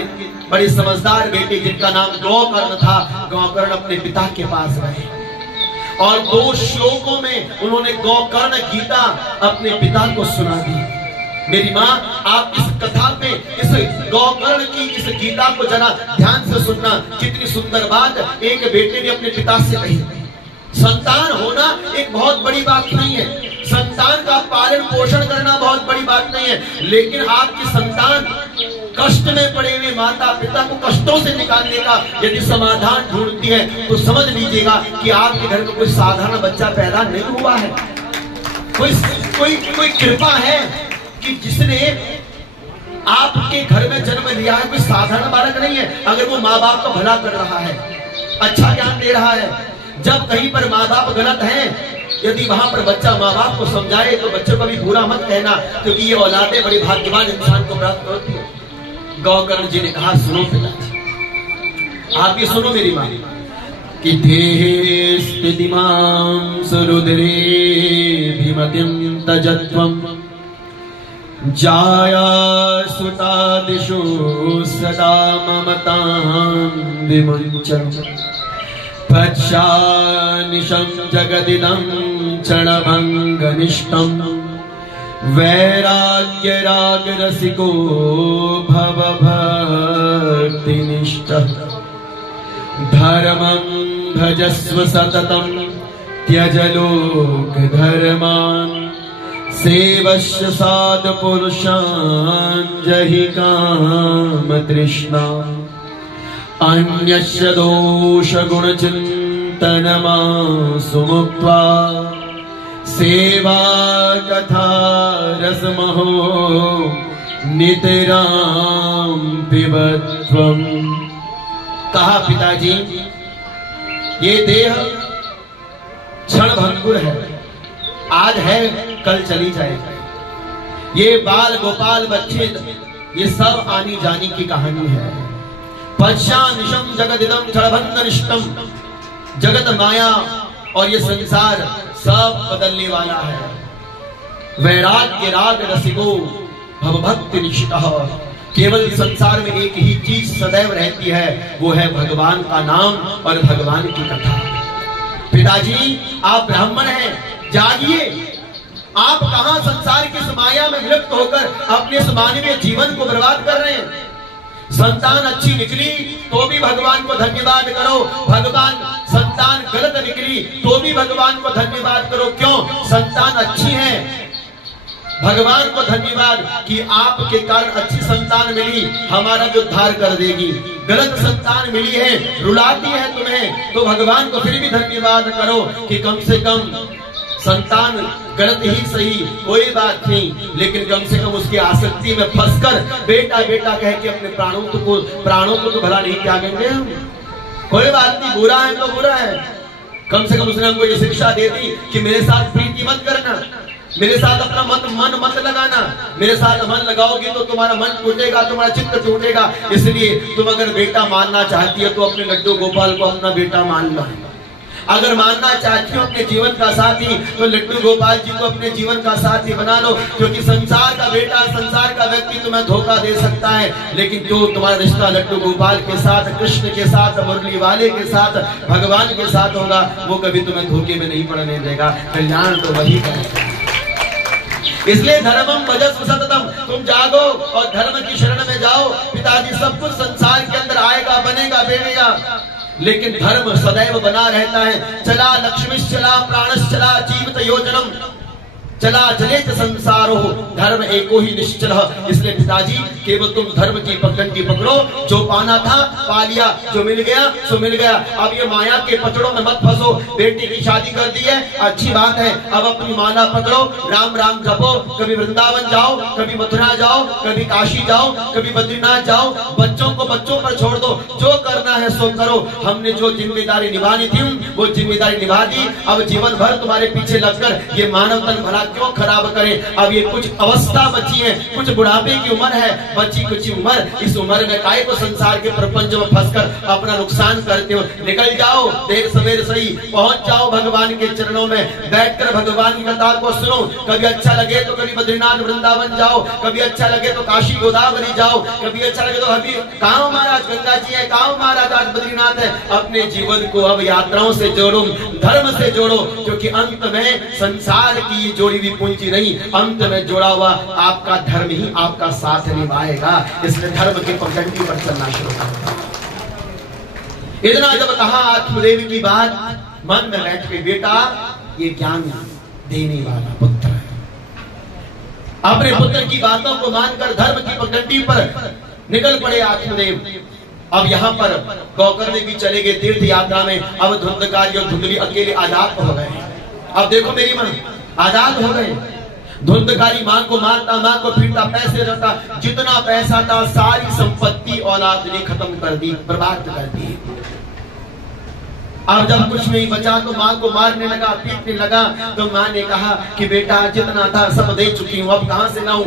बड़े समझदार बेटे जिनका नाम गौकर्ण था, गौकर्ण अपने पिता के पास गए और 2 श्लोकों में उन्होंने गौकर्ण गीता अपने पिता को सुना दी। मेरी माँ, आप इस कथा पे इस गौकर्ण की इस गीता को जरा ध्यान से सुनना। कितनी सुंदर बात एक बेटे ने अपने पिता से कही। संतान होना एक बहुत बड़ी बात नहीं है, संतान का पालन पोषण करना बहुत बड़ी बात नहीं है, लेकिन आपकी संतान कष्ट में पड़े हुए माता पिता को कष्टों से निकालने का यदि समाधान ढूंढती है तो समझ लीजिएगा कि आपके घर में कोई साधारण बच्चा पैदा नहीं हुआ है। कोई कृपा है कि जिसने आपके घर में जन्म लिया है, कोई साधारण बालक नहीं है। अगर वो माँ बाप का भला कर रहा है, अच्छा ज्ञान दे रहा है, जब कहीं पर माँ बाप गलत हैं, यदि वहां पर बच्चा माँ बाप को समझाए तो बच्चों को भी बुरा मत कहना, क्योंकि ये औलादे बड़ी भाग्यवान इंसान को प्राप्त होती है। गौकर्ण जी ने कहा, सुनो पिताजी, आप ये सुनो मेरी माँ कि देहे स्थितिमां सुरुद्रे भीमतिं तजत्वं जाया सुतादिषु सदा ममतां विमुञ्चन् पश्यानिशं जगदिदं क्षणभङ्गनिष्ठं वैराग्यरागरसिको भवभक्तिनिष्ठः धर्मं भजस्व सततं त्यज लोकधर्मान् सेवस्य साधुपुरुषान् जहि कामतृष्णा अन्यस्य दोषगुणचिन्तनमासु मुक्त्वा सेवा कथा रसमहो नितरां पिबध्वम्। कहा पिताजी ये देह क्षणभंगुर है, आज है कल चली जाएगा। ये बाल गोपाल बच्चे ये सब आनी जानी की कहानी है। पश्यानिशम जगदिदम क्षणभंगनिष्ठम, जगत माया और ये संसार सब बदलने वाला है। वैराग्य राग रसिको भवभक्ति निष्ठः, केवल संसार में एक ही चीज सदैव रहती है, वो है भगवान का नाम और भगवान की कथा। पिताजी आप ब्राह्मण हैं, जागिए। आप कहां संसार की इस माया में विलुप्त होकर अपने इस मानवीय जीवन को बर्बाद कर रहे हैं। संतान अच्छी निकली तो भी भगवान को धन्यवाद करो, भगवान संतान गलत निकली तो भी भगवान को धन्यवाद करो। क्यों? संतान अच्छी है, भगवान को धन्यवाद कि आपके कारण अच्छी संतान मिली, हमारा भी उद्धार कर देगी। गलत संतान मिली है, रुलाती है तुम्हें, तो भगवान को फिर भी धन्यवाद करो कि कम से कम संतान गलत ही सही, कोई बात नहीं, लेकिन कम से कम उसकी आसक्ति में फंसकर बेटा बेटा कह के अपने प्राणों को तो भला नहीं त्यागेंगे हम। कोई बात नहीं, बुरा है तो बुरा है, कम से कम उसने हमको ये शिक्षा दे दी कि मेरे साथ प्रीति मत करना, मेरे साथ अपना मन मत लगाना। मेरे साथ मन लगाओगे तो तुम्हारा मन टूटेगा, तुम्हारा चित्त टूटेगा। इसलिए तुम अगर बेटा मानना चाहती हो तो अपने लड्डू गोपाल को अपना बेटा मान लो। अगर मानना चाहती हो अपने जीवन का साथी तो लड्डू गोपाल जी को अपने जीवन का साथी बना लो, क्योंकि संसार का बेटा, संसार का व्यक्ति तुम्हें धोखा दे सकता है, लेकिन जो तुम्हारा रिश्ता लड्डू गोपाल के साथ, कृष्ण के साथ, मुरली वाले के साथ, भगवान के साथ होगा, वो कभी तुम्हें धोखे में नहीं पड़ने देगा। कल्याण तो वही करेगा। इसलिए धर्मम भजस्व सततम, तुम जागो और धर्म की शरण में जाओ। पिताजी सब कुछ संसार के अंदर आएगा, बनेगा, बेनेगा, लेकिन धर्म सदैव बना रहता है। चला लक्ष्मीश्च चला प्राणश्च चला जीवित योजनम, चला चले संसारो धर्म एको ही निश्चल। इसलिए पिताजी केवल तुम धर्म की डंडी पकड़ो, जो पाना था पा लिया, जो मिल गया सो मिल गया। अब ये माया के पचड़ों में मत फंसो। बेटी की शादी कर दी है, अच्छी बात है, अब अपनी माला पकड़ो, राम राम जपो। कभी वृंदावन जाओ, कभी मथुरा जाओ, कभी काशी जाओ, कभी बद्रीनाथ जाओ। बच्चों को बच्चों पर छोड़ दो, जो करना है सो करो। हमने जो जिम्मेदारी निभानी थी वो जिम्मेदारी निभा दी। अब जीवन भर तुम्हारे पीछे लगकर ये मानव तन भला क्यों खराब करें। अब ये कुछ अवस्था बची है, कुछ बुढ़ापे की उम्र है, बची कुछ उम्र, इस उम्र में काहे को संसार के प्रपंच में फंसकर अपना नुकसान करते हो। निकल जाओ, देर सवेर सही पहुंच जाओ भगवान के चरणों में, बैठकर भगवान की कथा को सुनो। कभी अच्छा लगे तो कभी बद्रीनाथ वृंदावन जाओ, कभी अच्छा लगे तो काशी गोदावरी जाओ, कभी अच्छा लगे तो अभी कहाँ महाराज गंगा जी है, कहाँ महाराज आज बद्रीनाथ है। अपने जीवन को अब यात्राओं से जोड़ो, धर्म से जोड़ो, क्योंकि अंत में संसार की जोड़ी हुई पूंजी नहीं, अंत में जोड़ा हुआ आपका धर्म ही आपका साथ निभाएगा। इसलिए धर्म के पगडंडी पर चलना शुरू करो। इतना जब कहा आत्मदेव की बात, मन में बैठ के बेटा ये ज्ञान देने वाला पुत्र है। अपने पुत्र की बातों को मानकर धर्म की पगडंडी पर निकल पड़े आत्मदेव। अब यहाँ पर गोकर्ण भी चले गए तीर्थ यात्रा में। अब धुंधकारी और धुंधली अकेले आजाद हो गए। अब देखो मेरी मां आजाद हो गए। धुंधकारी मां को मारता, मां को पीटता, पैसे रहता, जितना पैसा था सारी संपत्ति औलाद ने खत्म कर दी, बर्बाद कर दी। अब जब कुछ नहीं बचा तो माँ को मारने लगा, पीटने लगा। तो माँ ने कहा कि बेटा जितना था सब दे चुकी हूँ, अब कहाँ से लाऊं?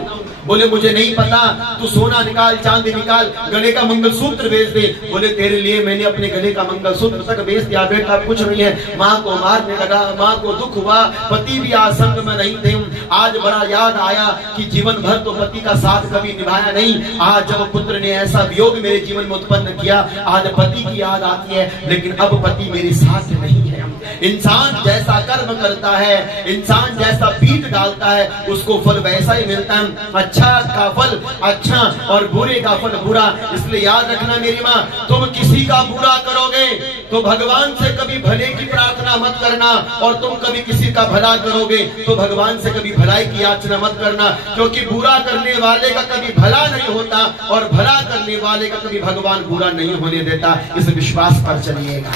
बोले मुझे नहीं पता, तू सोना निकाल, चांदी निकाल, गले का मंगलसूत्र बेच दे। बोले तेरे लिए मैंने अपने गले का मंगलसूत्र तक बेच दिया बेटा, कुछ नहीं है। माँ को मारने लगा। माँ को दुख हुआ, पति भी आज संग में नहीं थे। आज बड़ा याद आया कि जीवन भर तो पति का साथ कभी निभाया नहीं। आज जब पुत्र ने ऐसा वियोग मेरे जीवन में उत्पन्न किया, आज पति की याद आती है, लेकिन अब पति मेरे साथ नहीं है। इंसान जैसा कर्म करता है, इंसान जैसा बीज डालता है, उसको फल वैसा ही मिलता है। अच्छा का फल अच्छा और बुरे का फल बुरा। इसलिए याद रखना मेरी माँ, तुम किसी का बुरा करोगे तो भगवान से कभी भले की प्रार्थना मत करना, और तुम कभी किसी का भला करोगे तो भगवान से कभी भलाई की याचना मत करना, क्योंकि बुरा करने वाले का कभी भला नहीं होता और भला करने वाले का कभी भगवान बुरा नहीं होने देता। इस विश्वास पर चलिएगा,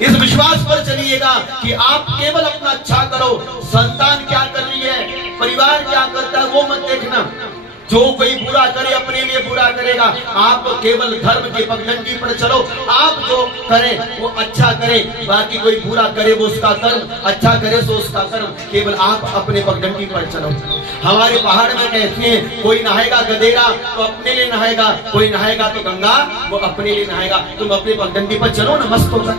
इस विश्वास पर चलिएगा कि आप केवल अपना अच्छा करो। संतान क्या कर रही है, परिवार क्या करता है, वो मत देखना। जो कोई बुरा करे अपने लिए बुरा करेगा। आप तो केवल धर्म के पगडंडी पर चलो, आप जो करें वो अच्छा करें, बाकी कोई बुरा करे वो उसका कर्म, अच्छा करे तो उसका कर्म। केवल आप अपने पगडंडी पर चलो। हमारे पहाड़ में कहते हैं कोई नहाएगा गदेरा तो अपने लिए नहाएगा, कोई नहाएगा तो गंगा वो अपने लिए नहाएगा। तुम अपने पगडंडी पर चलो ना, मस्त होगा।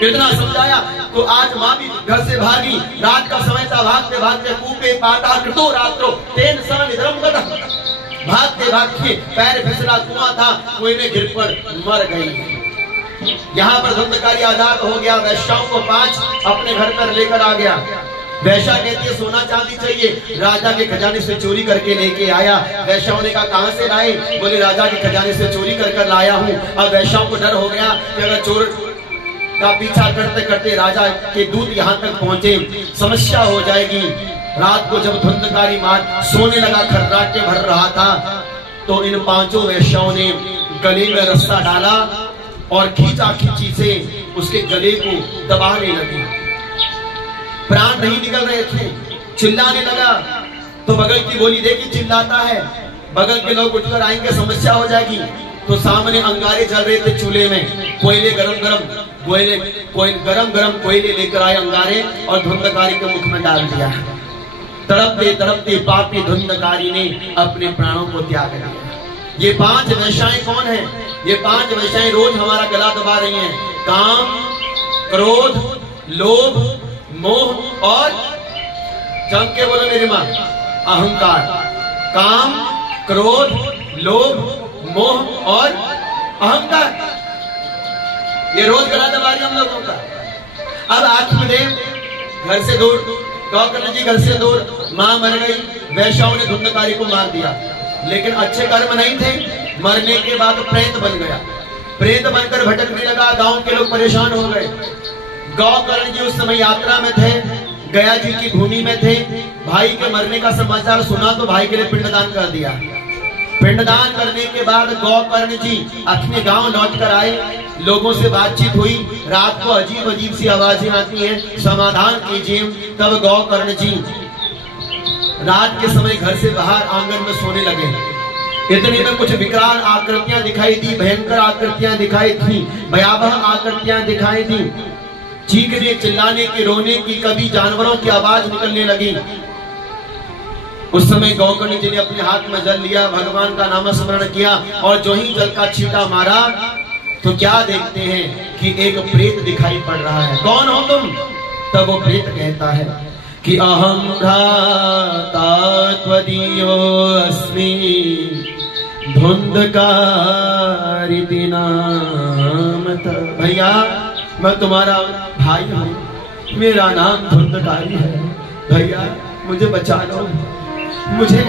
इतना समझाया तो आज माँ भी घर से भागी। रात का समय था, भागते भागते कूपे पाता कृतो रात्रो तेन सन निद्रम गता। भागते भागते पैर फिसला, कुआं था, कोई ने गिर पर मर गई। यहाँ पर धुंधकारी आजाद हो गया। वैश्याओं को 5 अपने घर पर लेकर आ गया। वैश्या कहती है सोना चांदी चाहिए, राजा के खजाने से चोरी करके लेके आया। वैश्याओं ने कहा कहां से लाए? बोले राजा के खजाने से चोरी कर लाया हूँ। अब वैश्याओं को डर हो गया कि अगर चोर का पीछा करते करते राजा के दूत यहाँ तक पहुंचे, समस्या हो जाएगी। रात को जब धुंधकारी मार सोने लगा, खर्राटे भर रहा था, तो इन 5 वैश्याओं ने गले में रस्सा डाला और खींचा खींची से उसके गले को दबाने लगे। प्राण नहीं निकल रहे थे, चिल्लाने लगा। तो बगल की बोली देखी चिल्लाता है, बगल के लोग उठकर आएंगे, समस्या हो जाएगी। तो सामने अंगारे जल रहे थे चूल्हे में, कोयले गरम गरम कोयले लेकर आए अंगारे और धुंधकारी के मुख में डाल दिया। तड़पते तड़पते पापी धुंधकारी ने अपने प्राणों को त्याग दिया। ये 5 वैश्याएं कौन है? ये 5 वैश्याएं रोज हमारा गला दबा रही हैं। काम, क्रोध, लोभ, मोह और जम के बोलो मेरी माँ, अहंकार। काम, क्रोध, लोभ, मोह और अहंकार, ये रोज गला दबा रही हम लोगों का। अब आत्मदेव घर से दूर, गौकर्ण जी घर से दूर, मां मर गई, वैश्याओं ने धुंधकारी को मार दिया। लेकिन अच्छे कर्म नहीं थे, मरने के बाद प्रेत बन गया। प्रेत बनकर भटकने लगा, गांव के लोग परेशान हो गए। गौकर्ण जी उस समय यात्रा में थे, गया जी की भूमि में थे। भाई के मरने का समाचार सुना तो भाई के लिए पिंडदान कर दिया। पिंडदान करने के बाद गौकर्ण जी अपने गांव लौट कर आए। लोगों से बातचीत हुई, रात को अजीब अजीब सी आवाजें आती हैं, समाधान कीजिए। तब गौकर्ण जी रात के समय घर से बाहर आंगन में सोने लगे। इतने में कुछ विकराल आकृतियां दिखाई दी, भयंकर आकृतियां दिखाई थी, भयावह आकृतियां दिखाई दी। चीखने, चिल्लाने की, रोने की, कभी जानवरों की आवाज निकलने लगी। उस समय गौकर्ण जी ने अपने हाथ में जल लिया, भगवान का नाम स्मरण किया और जो ही जल का छींटा मारा तो क्या देखते हैं कि एक प्रेत दिखाई पड़ रहा है। कौन हो तुम? तब वो प्रेत कहता है कि अहं भ्राता त्वदीयो अस्मि धुंधकारिति नामतः। भैया मैं तुम्हारा भाई हूँ, मेरा नाम धुंधकारी है। भैया मुझे बचा लो, मुझे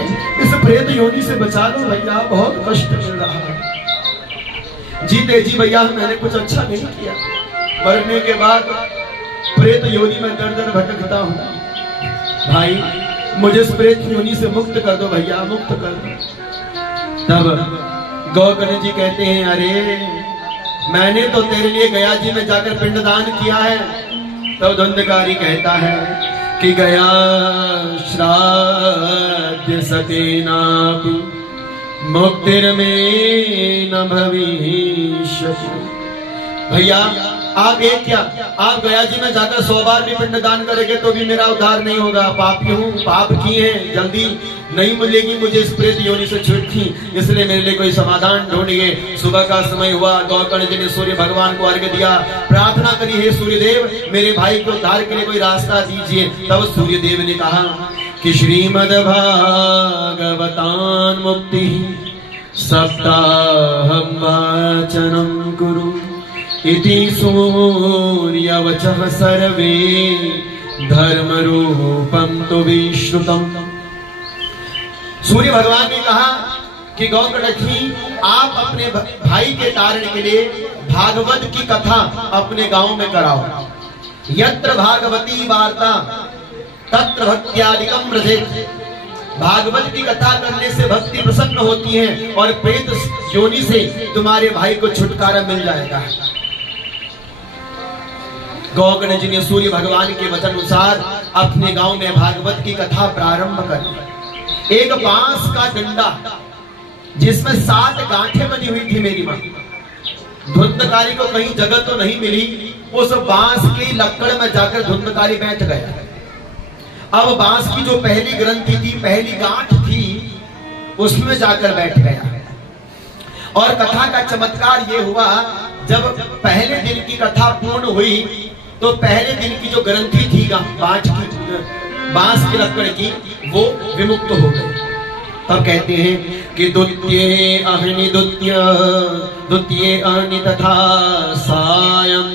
इस प्रेत योनि से बचा लो भैया, बहुत कष्ट मिल रहा है। जीते जी भैया मैंने कुछ अच्छा नहीं किया, मरने के बाद प्रेत योनि में दर दर भटकता हूँ। भाई मुझे इस प्रेत योनि से मुक्त कर दो भैया, मुक्त कर दो। तब गौकर्ण जी कहते हैं अरे मैंने तो तेरे लिए गया जी में जाकर पिंडदान किया है। तब धुंधकारी कहता है कि गया श्राद्ध सतेनापि मुक्तिर्मे न भविष्यति भैया आप एक क्या, आप गया जी में जाकर 100 बार भी पिंडदान करेंगे तो भी मेरा उद्धार नहीं होगा। पापी हूँ, पाप किए हैं, जल्दी नहीं मिलेगी मुझे इस प्रेत योनि से छुट्टी, इसलिए मेरे लिए कोई समाधान ढूंढिए। सुबह का समय हुआ, गौकर्ण जी ने सूर्य भगवान को अर्घ्य दिया, प्रार्थना करी, हे सूर्यदेव मेरे भाई के उद्धार के लिए कोई रास्ता दीजिए। तब सूर्यदेव ने कहा कि श्रीमद् भागवतान मुक्ति सप्ताहं वाचनं कुरु इति सूर्यवचः सर्वे धर्मरूपं तु विश्रुतम्। सूर्य भगवान ने कहा कि गौकर्ण आप अपने भाई के तारण के लिए भागवत की कथा अपने गांव में कराओ। यत्र भागवती वार्ता तत्र भक्त्यादिकं व्रजेत्। भागवत की कथा करने से भक्ति प्रसन्न होती है और प्रेत योनि से तुम्हारे भाई को छुटकारा मिल जाएगा। गौकर्ण जी ने सूर्य भगवान के वचन अनुसार अपने गांव में भागवत की कथा प्रारंभ कर। एक बांस का डंडा जिसमें 7 गांठें बनी हुई थी मेरी मां, धुंधकारी को कहीं जगह तो नहीं मिली, उस बांस की लकड़ में जाकर धुंधकारी बैठ गया। अब बांस की जो पहली ग्रंथि थी, पहली गांठ थी, उसमें जाकर बैठ गया। और कथा का चमत्कार ये हुआ, जब पहले दिन की कथा पूर्ण हुई तो पहले दिन की जो ग्रंथि थी बांस की लकड़ की, वो विमुक्त हो गई। तब कहते हैं कि द्वितीये अहनि तथा सायं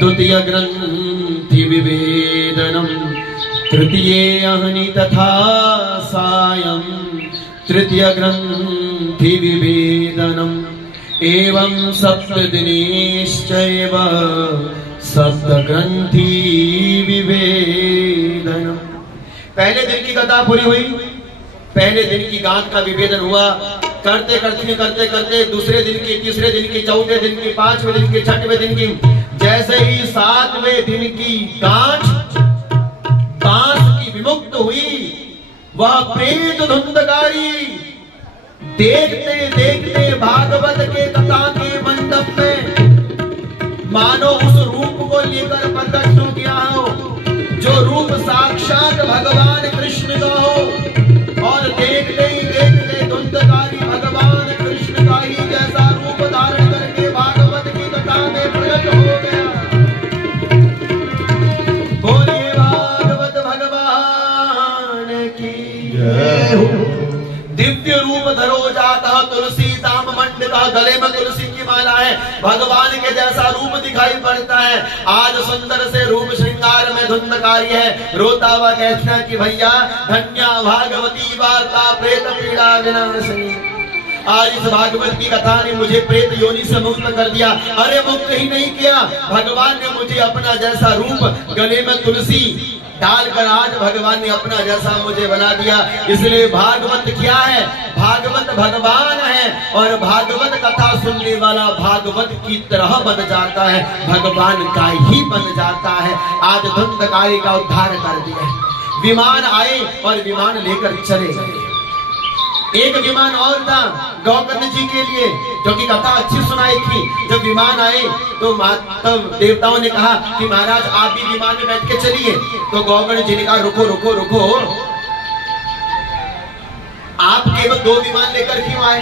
द्वितीय ग्रंथि विभेदनम तृतीये अहनि तथा सायं तृतीय ग्रंथि विभेदनम एवं सप्तदिनेश्चैव सप्तग्रंथि विभेदनम। पहले दिन की कथा पूरी हुई, पहले दिन की गांठ का विभेदन हुआ। करते करते दूसरे दिन की, तीसरे दिन की, चौथे दिन की, 5वें दिन की, 6वें दिन की, जैसे ही 7वें दिन की गांठ बांस की विमुक्त हुई, वह प्रेत धुंधकारी देखते देखते भागवत के कथा के मंडप में मानो उस रूप को लेकर प्रकट हो गया हो, जो रूप साक्षात भगवान कृष्ण का हो। और देखते ही देखते धुंधकारी भगवान कृष्ण का ही जैसा रूप धारण करके भागवत की कथा में प्रकट हो गया। बोलिए भागवत भगवान की जय हो। दिव्य रूप धरो जाता तुलसी दाम मंडिता, गले में तुलसी की माला है, भगवान के जैसा रूप दिखाई पड़ता है। आज सुंदर से रूप श्रृंगार में धुंधकारी है, रोता हुआ कहता है कि भैया धन्या भागवती वार्ता प्रेत पीड़ा विनाशिनी। आज इस भागवत की कथा ने मुझे प्रेत योनि से मुक्त कर दिया। अरे मुक्त ही नहीं किया, भगवान ने मुझे अपना जैसा रूप, गले में तुलसी डालकर आज भगवान ने अपना जैसा मुझे बना दिया। इसलिए भागवत क्या है? भागवत भगवान है, और भागवत कथा सुनने वाला भागवत की तरह बन जाता है, भगवान का ही बन जाता है। आज धुंधकारी का उद्धार कर दिया। विमान आए और विमान लेकर चले गए। एक विमान और था गौकर्ण जी के लिए, जो कि कथा अच्छी सुनाई थी। जब विमान आए तो तब देवताओं ने कहा कि महाराज आप भी विमान में बैठ के चलिए। तो गौकर्ण जी ने कहा रुको रुको रुको, आप केवल 2 विमान लेकर क्यों आए?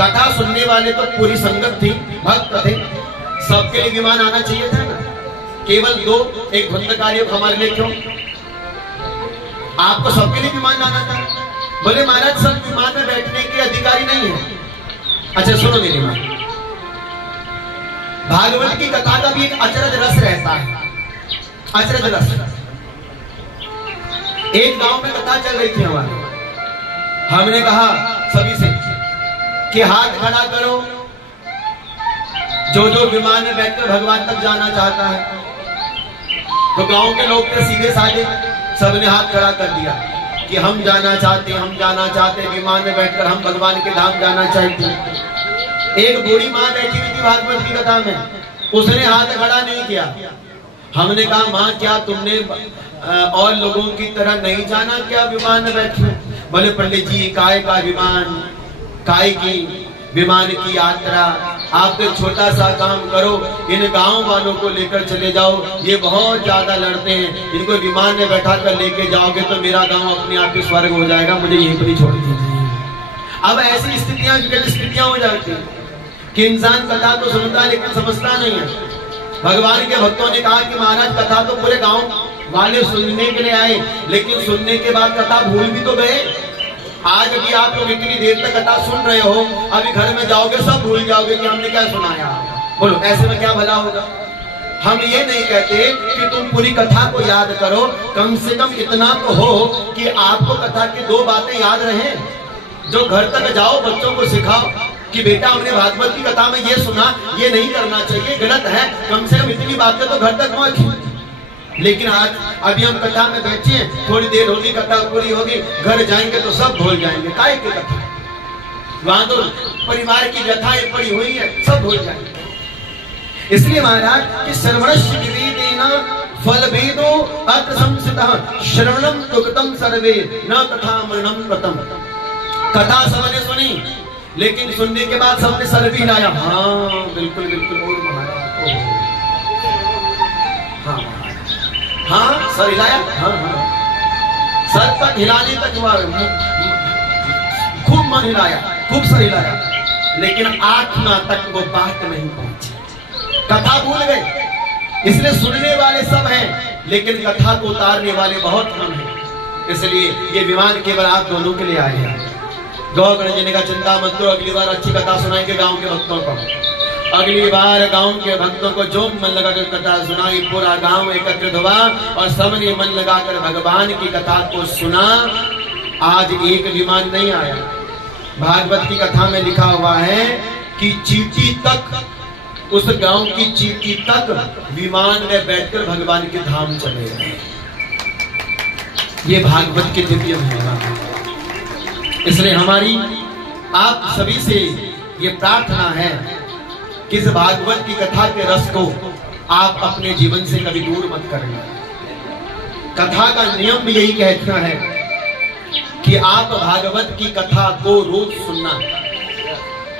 कथा सुनने वाले तो पूरी संगत थी, भक्त थे, सबके लिए विमान आना चाहिए था ना। केवल 2, एक धुंधकारी हमारे लिए क्यों? आपको सबके लिए विमान आना था। बोले महाराज सब विमान में बैठने के अधिकारी नहीं है। अच्छा सुनो मेरी मां, भागवत की कथा का भी एक अचरज रस रहता है, अचरज रस। एक गांव में कथा चल रही थी हमारे, हमने कहा सभी से कि हाथ खड़ा करो जो जो विमान में बैठकर भगवान तक जाना चाहता है। तो गांव के लोग थे सीधे साधे, सबने हाथ खड़ा कर दिया कि हम जाना चाहते विमान में बैठकर हम भगवान के धाम जाना चाहते। एक बूढ़ी माँ बैठी हुई थी भागवत की कथा में, उसने हाथ खड़ा नहीं किया। हमने कहा माँ क्या तुमने और लोगों की तरह नहीं जाना क्या विमान में बैठे? बोले पंडित जी काय का विमान, काय की विमान की यात्रा, आप तो छोटा सा काम करो, इन गांव वालों को लेकर चले जाओ, ये बहुत ज्यादा लड़ते हैं, इनको विमान में बैठा कर लेके जाओगे तो मेरा गांव अपने आप ही स्वर्ग हो जाएगा, मुझे यहीं पर ही छोड़ दीजिए। अब ऐसी स्थितियां विकट स्थितियां हो जाती हैं कि इंसान कथा तो सुनता है लेकिन समझता नहीं है। भगवान के भक्तों ने कहा कि महाराज कथा तो पूरे गांव वाले सुनने के लिए आए, लेकिन सुनने के बाद कथा भूल भी तो गए। आज भी आप लोग इतनी देर तक कथा सुन रहे हो, अभी घर में जाओगे सब भूल जाओगे कि हमने क्या सुनाया। बोलो ऐसे में क्या भला होगा। हम ये नहीं कहते कि तुम पूरी कथा को याद करो, कम से कम इतना तो हो कि आपको कथा की 2 बातें याद रहे। जो घर तक जाओ बच्चों को सिखाओ कि बेटा हमने भागवत की कथा में ये सुना, ये नहीं करना चाहिए, गलत है, कम से कम इतनी बातें तो घर तक पहुंची। लेकिन आज अभी हम कथा में बैठे हैं, थोड़ी देर होगी कथा पूरी होगी, घर जाएंगे तो सब भूल जाएंगे। काय की कथा, वहां तो परिवार की व्यथाएं पड़ी हुई है, सब भूल जाएंगे। इसलिए महाराज कि सर्वणस्य विवेदेन फल भेदो अत्र संसितः श्रवणम तुक्तम सर्वे न कथा मरणम कृतम। कथा सबने सुनी, लेकिन सुनने के बाद सबने सर भी हिलाया। हाँ बिल्कुल बिल्कुल, और महाराज हाँ हाँ सर हिलाया, हाँ हाँ सर तक हिलाने तक खूब मन हिलाया, खूब सर हिलाया, लेकिन आत्मा तक वो बात नहीं पहुंची, कथा भूल गए। इसलिए सुनने वाले सब हैं, लेकिन कथा को उतारने वाले बहुत कम हैं। इसलिए ये विमान केवल आप दोनों के लिए आए हैं। गौगण जी ने कहा चिंता मत करो, अगली बार अच्छी कथा सुनाएंगे गांव के भक्तों को। अगली बार गांव के भक्तों को जो मन लगाकर कथा सुनाई, पूरा गांव एकत्रित हुआ और सबने मन लगाकर भगवान की कथा को सुना। आज एक विमान नहीं आया, भागवत की कथा में लिखा हुआ है कि चीटी तक, उस गांव की चीटी तक विमान में बैठकर भगवान के धाम चले गए। ये भागवत की दिव्य महिमा है। इसलिए हमारी आप सभी से ये प्रार्थना है कि इस भागवत की कथा के रस को आप अपने जीवन से कभी दूर मत करें। कथा का नियम भी यही कहता है कि आप भागवत की कथा को रोज सुनना,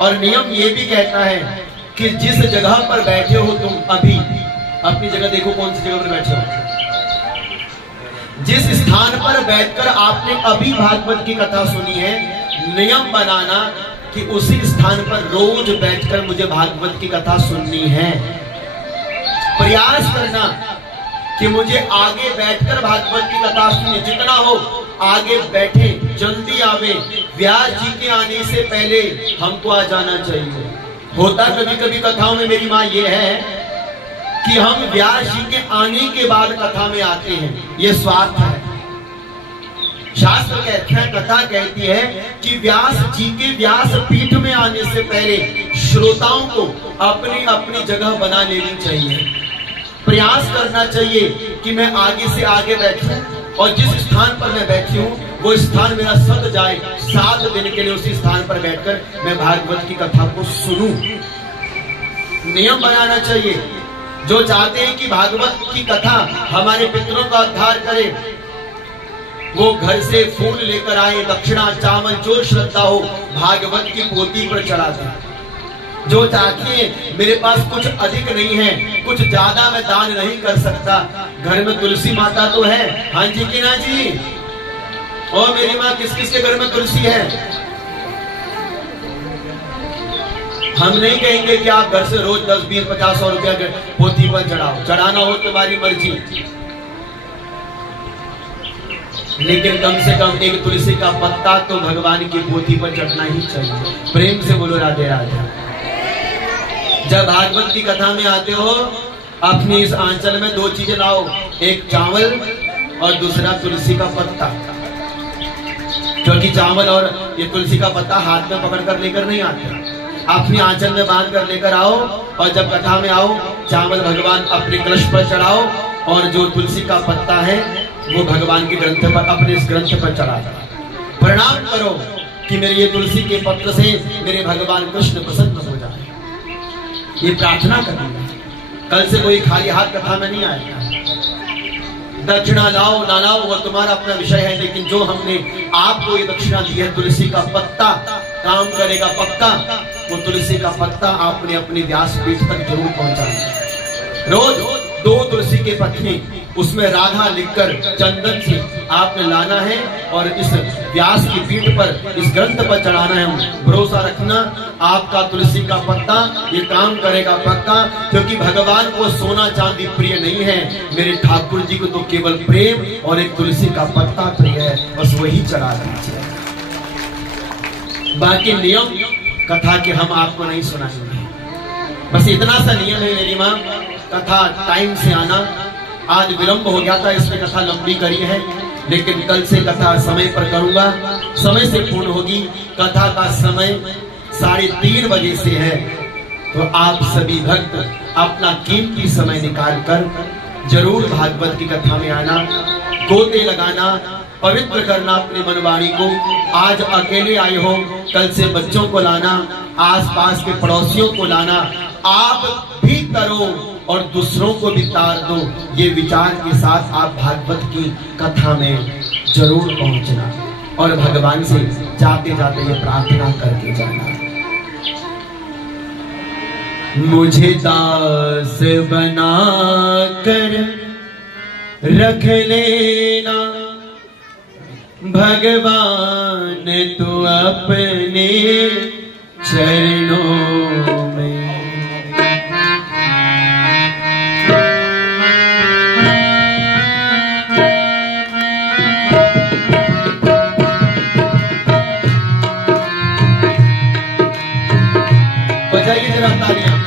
और नियम ये भी कहता है कि जिस जगह पर बैठे हो तुम अभी, अपनी जगह देखो कौन सी जगह पर बैठे हो, जिस स्थान पर बैठकर आपने अभी भागवत की कथा सुनी है, नियम बनाना कि उसी स्थान पर रोज बैठकर मुझे भागवत की कथा सुननी है। प्रयास करना कि मुझे आगे बैठकर भागवत की कथा सुनिए, जितना हो आगे बैठे, जल्दी आवे। व्यास जी के आने से पहले हमको आ जाना चाहिए। होता कभी कभी कथाओं में मेरी माँ ये है कि हम व्यास जी के आने के बाद कथा में आते हैं, ये स्वार्थ है। शास्त्र कहते हैं, कथा कहती है कि व्यास जी के व्यास पीठ में आने से पहले श्रोताओं को अपनी अपनी जगह बना लेनी चाहिए। प्रयास करना चाहिए कि मैं आगे से आगे बैठूं और जिस स्थान पर मैं बैठी हूं वो स्थान मेरा सद जाए, 7 दिन के लिए उसी स्थान पर बैठकर मैं भागवत की कथा को सुनूं। नियम बनाना चाहिए। जो चाहते हैं कि भागवत की कथा हमारे पितरों का उद्धार करे, वो घर से फूल लेकर आए, दक्षिणा चावल जो श्रद्धा हो भागवत की पोथी पर चढ़ा दें। जो चाहते हैं मेरे पास कुछ अधिक नहीं है, कुछ ज्यादा मैं दान नहीं कर सकता, घर में तुलसी माता तो है, हाँ जी कि ना जी, और मेरी माँ किस किस के घर में तुलसी है। हम नहीं कहेंगे कि आप घर से रोज 10, 20, 50, 100 रुपया पोथी पर चढ़ाओ, चढ़ाना हो तुम्हारी मर्जी, लेकिन कम से कम एक तुलसी का पत्ता तो भगवान की पोथी पर चढ़ना ही चाहिए। प्रेम से बोलो राधे राधे। जब भागवत की कथा में आते हो, अपनी इस आंचल में 2 चीजें लाओ, एक चावल और दूसरा तुलसी का पत्ता, क्योंकि चावल और ये तुलसी का पत्ता हाथ में पकड़ कर लेकर नहीं आते, अपनी आंचल में बांध कर लेकर आओ। और जब कथा में आओ, चावल भगवान अपने कलश पर चढ़ाओ और जो तुलसी का पत्ता है वो भगवान के ग्रंथ पर, अपने इस ग्रंथ पर चढ़ा दो। प्रणाम करो कि मेरे ये तुलसी के पत्र से मेरे भगवान कृष्ण प्रसन्न हो जाए। ये प्रार्थना करनी है। कल से कोई खाली हाथ कथा में नहीं आएगा। दक्षिणा लाओ ना लाओ वो तुम्हारा अपना विषय है, लेकिन जो हमने आपको ये दक्षिणा दी है तुलसी का पत्ता काम करेगा पक्का। वो तुलसी का पत्ता आपने अपने व्यासपीठ तक जरूर पहुंचाना। रोज 2 तुलसी के पत्ते उसमें राधा लिखकर चंदन से आपने लाना है और इस व्यास की पीठ पर इस ग्रंथ पर चढ़ाना है। भरोसा रखना आपका तुलसी का पत्ता ये काम करेगा पक्का, क्योंकि भगवान को सोना चांदी प्रिय नहीं है, मेरे ठाकुर जी को तो केवल प्रेम और एक तुलसी का पत्ता प्रिय है, बस वही चढ़ा दीजिए। बाकी नियम कथा के हम आपको नहीं सुनाएंगे, बस इतना सा नियम है मेरी माँ, कथा टाइम से आना। आज विलंब हो गया था, इसमें कथा लंबी करी है, लेकिन कल से कथा समय पर करूंगा, समय से पूर्ण होगी। कथा का समय 3:30 बजे से है, तो आप सभी भक्त अपना कीमती समय निकाल कर जरूर भागवत की कथा में आना, गोते लगाना, पवित्र करना अपने मनवाणी को। आज अकेले आए हो, कल से बच्चों को लाना, आसपास के पड़ोसियों को लाना, आप भी करो और दूसरों को भी तार दो। ये विचार के साथ आप भागवत की कथा में जरूर पहुंचना और भगवान से जाते जाते ये प्रार्थना करके जाना, मुझे दास बना कर रख लेना भगवान तू अपने चरणों में। बजाइए जरा तालियां।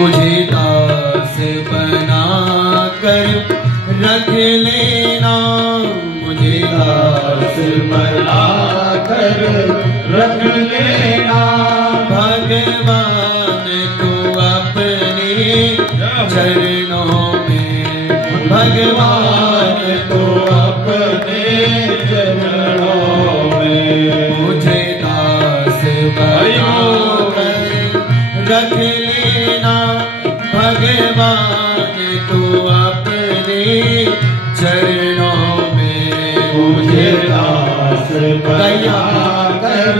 मुझे दास बना कर रख लेना, मुझे दास बना कर रख लेना भगवान तू अपने चरणों में, भगवान तू अपने चरणों में। मुझे दास बना कर रख लेना भगवान तू अपने चरणों में। मुझे दास बना कर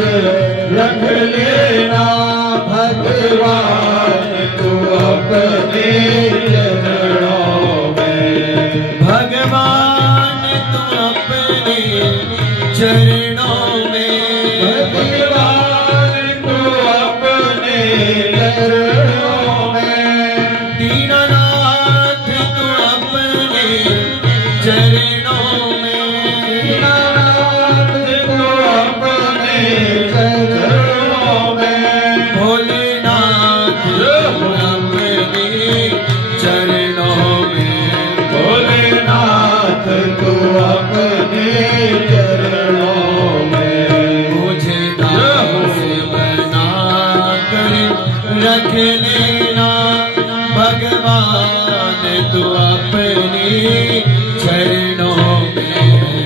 रख लेना भगवान तू अपने चरणों में, भगवान तू अपने चरणों में, भगवान तू अपने चरणों में। दीनानाथ तू अपने चरणों में, दीनानाथ तू अपने चरणों में। भोलेनाथ तू अपने चरणों में, भोलेनाथ तू अपने चरणों में। मुझे दास बना कर रख लेना भगवान तू अपने चरणों में।